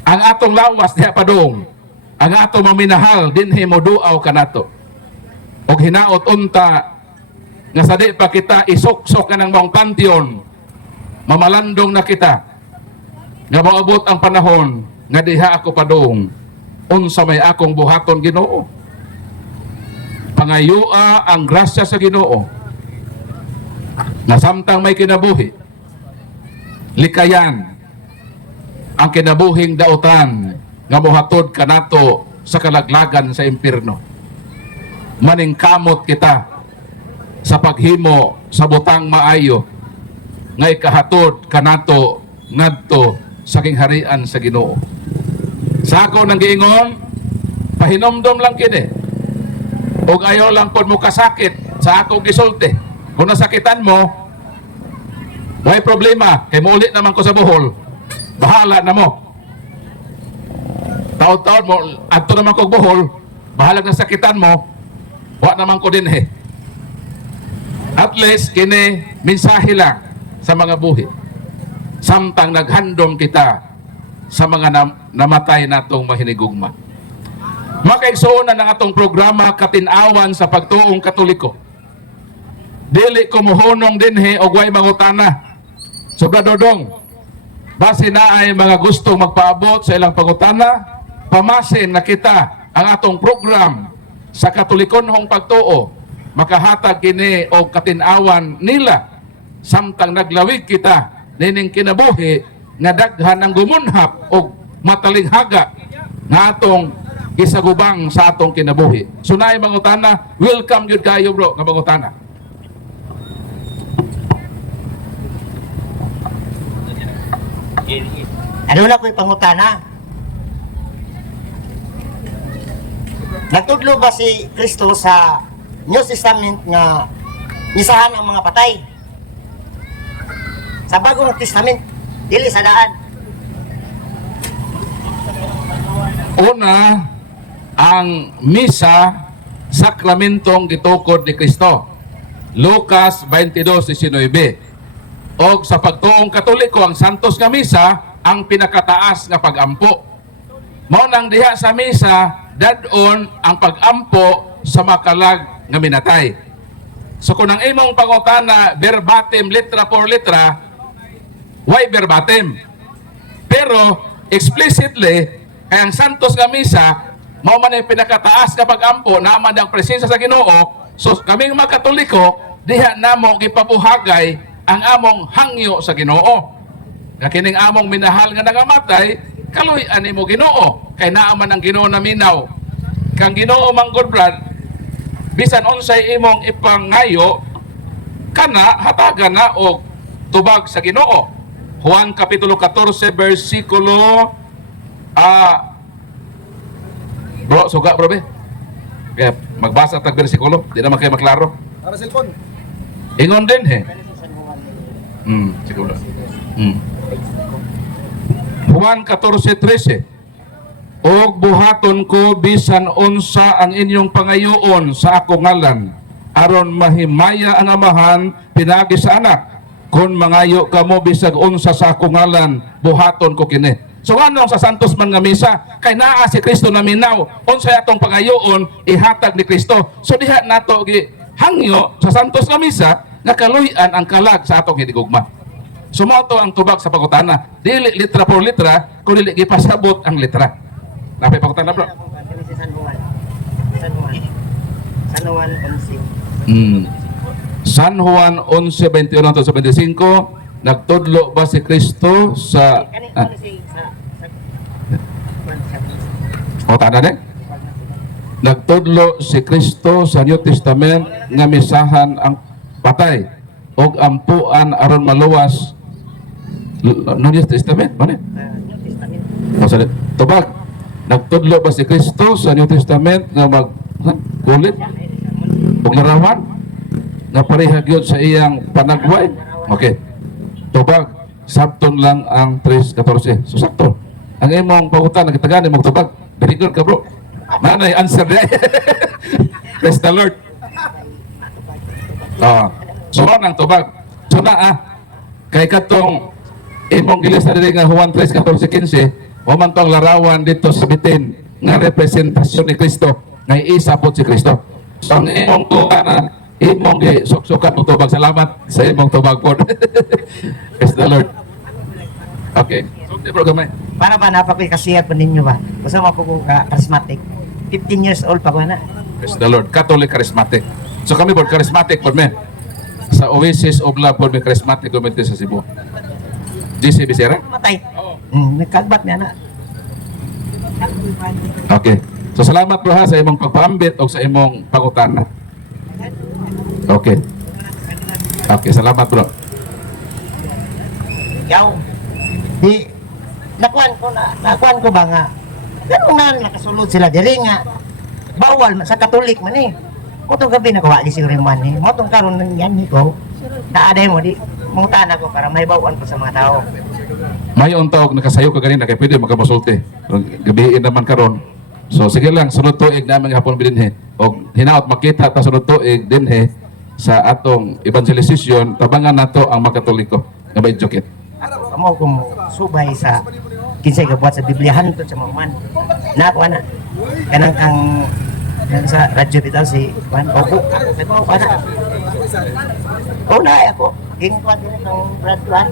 Ang atong lawas diha padung, ang atong maminahal dinhi mo duaw kanato. Og hinaot unta nga sa di pa kita isuksok ka ng maong panteon, mamalandong na kita. Nga maabot ang panahon nga diha ako padung, unsa may akong buhaton Ginoo. Pangayua ang grasya sa Ginoo na samtang may kinabuhi, likayan ang kinabuhing dautan nga mohatod kanato sa kalaglagan sa impierno. Maningkamot kita sa paghimo sa butang maayo nga ikahatod kanato ngadto sa kingharian sa Ginoo. Sa ako nang giingon, pahinomdom lang kini. Og ayaw lang pod mo kasakit sa akong gisulti. Kung nasakitan mo, may problema, kay muulit naman ko sa Bohol, bahala na mo. Taon-taon mo, adto naman ko Bohol, bahala na sakitan mo, wa naman ko din eh. At least, kini mensahe lang sa mga buhi. Samtang naghandom kita sa mga namatay natong mahinigugma. Makaigsuonan ng atong programa Katinawan sa Pagtuong Katoliko. Dili ko muhunong dinhi og way mangutana. Sobra dodong. Base na ay mga gustong magpaabot sa ilang pangutana, pamasin na kita ang atong program sa Katolikonhong pagtuo. Makahatag kini og katinawan nila samtang naglawig kita nining kinabuhi nga daghan ang gumunhap og matalinghaga nga atong gisagubang sa atong kinabuhi. So naay mangutana, welcome gyud kayo bro nga mangutana. Ano na ko'y pangutana? Nagtudlo ba si Kristo sa New Testament nga misahan ang mga patay? Sa Bagong Testament, dili sa daan. Una, ang misa, sakramentong gitukod ni Kristo. Lucas 22:19. O sa pagtuong Katoliko, ang Santos nga Misa, ang pinakataas nga pagampo. Mao nang diha sa misa, dadon ang pagampo sa makalag nga minatay. So kung ang imong pangutana verbatim, litra por litra, why verbatim? Pero explicitly, kay ang Santos nga Misa, mao man ang pinakataas nga pagampo, naman ang presensya sa Ginoo. So kaming mga Katoliko, diha namo gipabuhagay ang among hangyo sa Ginoo. Kakining among minahal nga nangamatay, kaluy-an nimo Ginoo, kay naaman ang Ginoo na minaw. Kang Ginoo manggod brad, bisan unsay imong ipangayo, kana hatagan na og tubag sa Ginoo. Juan kapitulo 14 bersikulo bro, suga bro be. Kaya magbasa tag bersikulo, di naman kayo maklaro. Para cellphone. Ingon din he. Siguro. Juan 14:13. Og buhaton ko bisan unsa ang inyong pangayoon sa ako ngalan, aron mahimaya ang amahan pinagi sa anak. Kung mangayo kamo bisag unsa sa ako ngalan, buhaton ko kini. So anong sa Santos man nga misa, kay naa si Kristo na minaw, unsay atong pangayoon ihatag ni Kristo. So diha nato gi hangyo sa Santos nga misa nga kaluy-an ang kalag sa atong hinigugma. Sumoto ang tubag sa pagutana, dili litra por litra, kung dili gipasabot ang litra. Napay pagutana bro. San Juan 11:21-25, nagtudlo ba si Kristo sa tanda din? Nagtudlo si Kristo sa New Testament nga misahan ang patay og ampuan aron maluwas. New Testament man eh. Tubag, nagtudlo ba si Kristo sa New Testament nga kulit og larawan nga pareha gyud sa iyang panagway? Okay. Tubag, sabton lang ang 3:14. So sakto. Ang imong pangutan nagitagan imong tubag. Very good ka bro. Nanay answer day. Praise the Lord. So ang tubag. So kay katong imong gilis na nga Juan 3:14-15, o man tong larawan dito sa bitin nga representasyon ni Kristo nga isa po si Kristo. So ang imong tukanan, imong gisuksukan og tubag. Salamat sa imong tubag po. Praise the Lord. Okay. So di bro gamay. Para ba napakoy kasiyat pa ninyo ba? Gusto mo po charismatic. 15 years old pa ko na. Praise the Lord. Catholic charismatic. So kami po charismatic po men. Sa Oasis of Love po may charismatic community sa Cebu. GC Bisera? Matay. Nagkalbat niya na. Okay. So salamat bro ha sa imong pagpaambit o sa imong pangutana. Okay. Okay, salamat bro. Ikaw, di, nakuan ko ba nga, ganun na nakasulod sila diri nga, bawal sa Katolik man eh. Motong gabi na kawali si man eh. Motong karon nang yan ko, naaday mo di, mungtana ko para may bawal ko sa mga tao. May untog nakasayo ka ganina kay pwede magkamusulti. Gabiin naman karon. So sige lang, sunod tuig namin hapon bilin o hinaot makita ta sunod tuig dinhe sa atong evangelization tabangan nato ang mga Katoliko nga may jokit. Amo kung subay sa kinsay gabuhat sa Bibliahan to sa mga man. Nakuha na. Kanang kang sa radyo bitaw si Juan Opo. Nagbawa ka na. Oo na ako. Ging kuha din ng Brad Juan.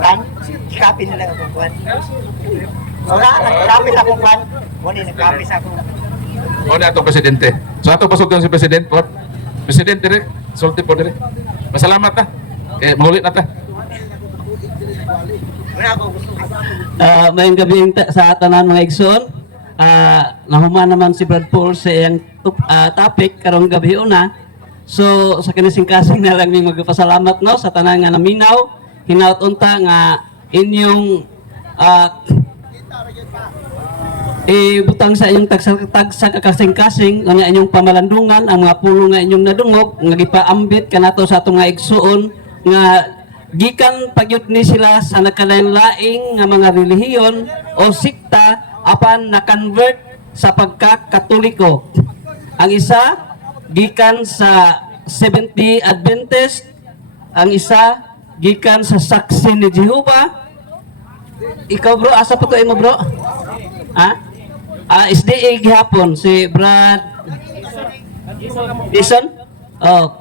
Kan, copy nila ako Juan. Wala, nag-copy sa akong Juan. Muli, nag-copy sa akong. O na atong presidente. So atong pasugan si presidente po. Presidente rin, sulti po rin. Masalamat na. Mahulit na ta. Mayong gabi sa tanan mga igsoon. Nahuman naman si Brad Paul sa iyang topic karong gabi una. So sa kinising-kasing na lang may magpasalamat no sa tanan nga naminaw, hinaut unta nga inyong butang sa inyong tagsa kakasing-kasing nga inyong pamalandungan ang mga pulo nga inyong nadungog nga gipaambit kanato sa atong nga igsuon nga gikan pagyud ni sila sa nakalain-laing nga mga relihiyon o sikta apan na-convert sa pagka-Katoliko. Ang isa gikan sa Seventh-day Adventist, ang isa gikan sa Saksi ni Jehovah. Ikaw bro, asa pa to mo bro? Ha? SDA gihapon si Brad Dison. Oh.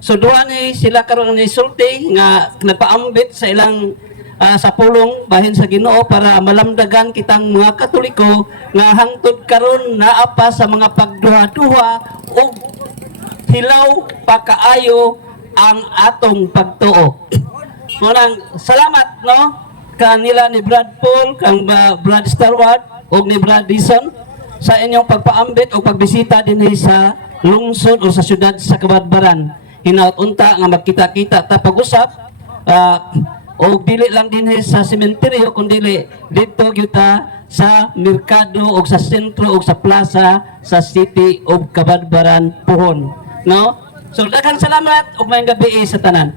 So duha ni sila karon ni sulti nga nagpaambit sa ilang sa pulong bahin sa Ginoo para malamdagan kitang mga Katoliko nga hangtod karon naa pa sa mga pagduha-duha ug hilaw pakaayo ang atong pagtuo. Munang salamat no kanila ni Brad Paul, kang Brad Starward ug ni Brad Dison sa inyong pagpaambit o pagbisita dinhi sa lungsod o sa syudad sa Kabadbaran. Hinaut unta nga magkita-kita ta pag-usap o dili lang dinhi sa sementeryo kundi dito kita sa merkado o sa sentro o sa plaza sa City of Kabadbaran Puhon. No? So daghang salamat ug maayong gabi sa tanan.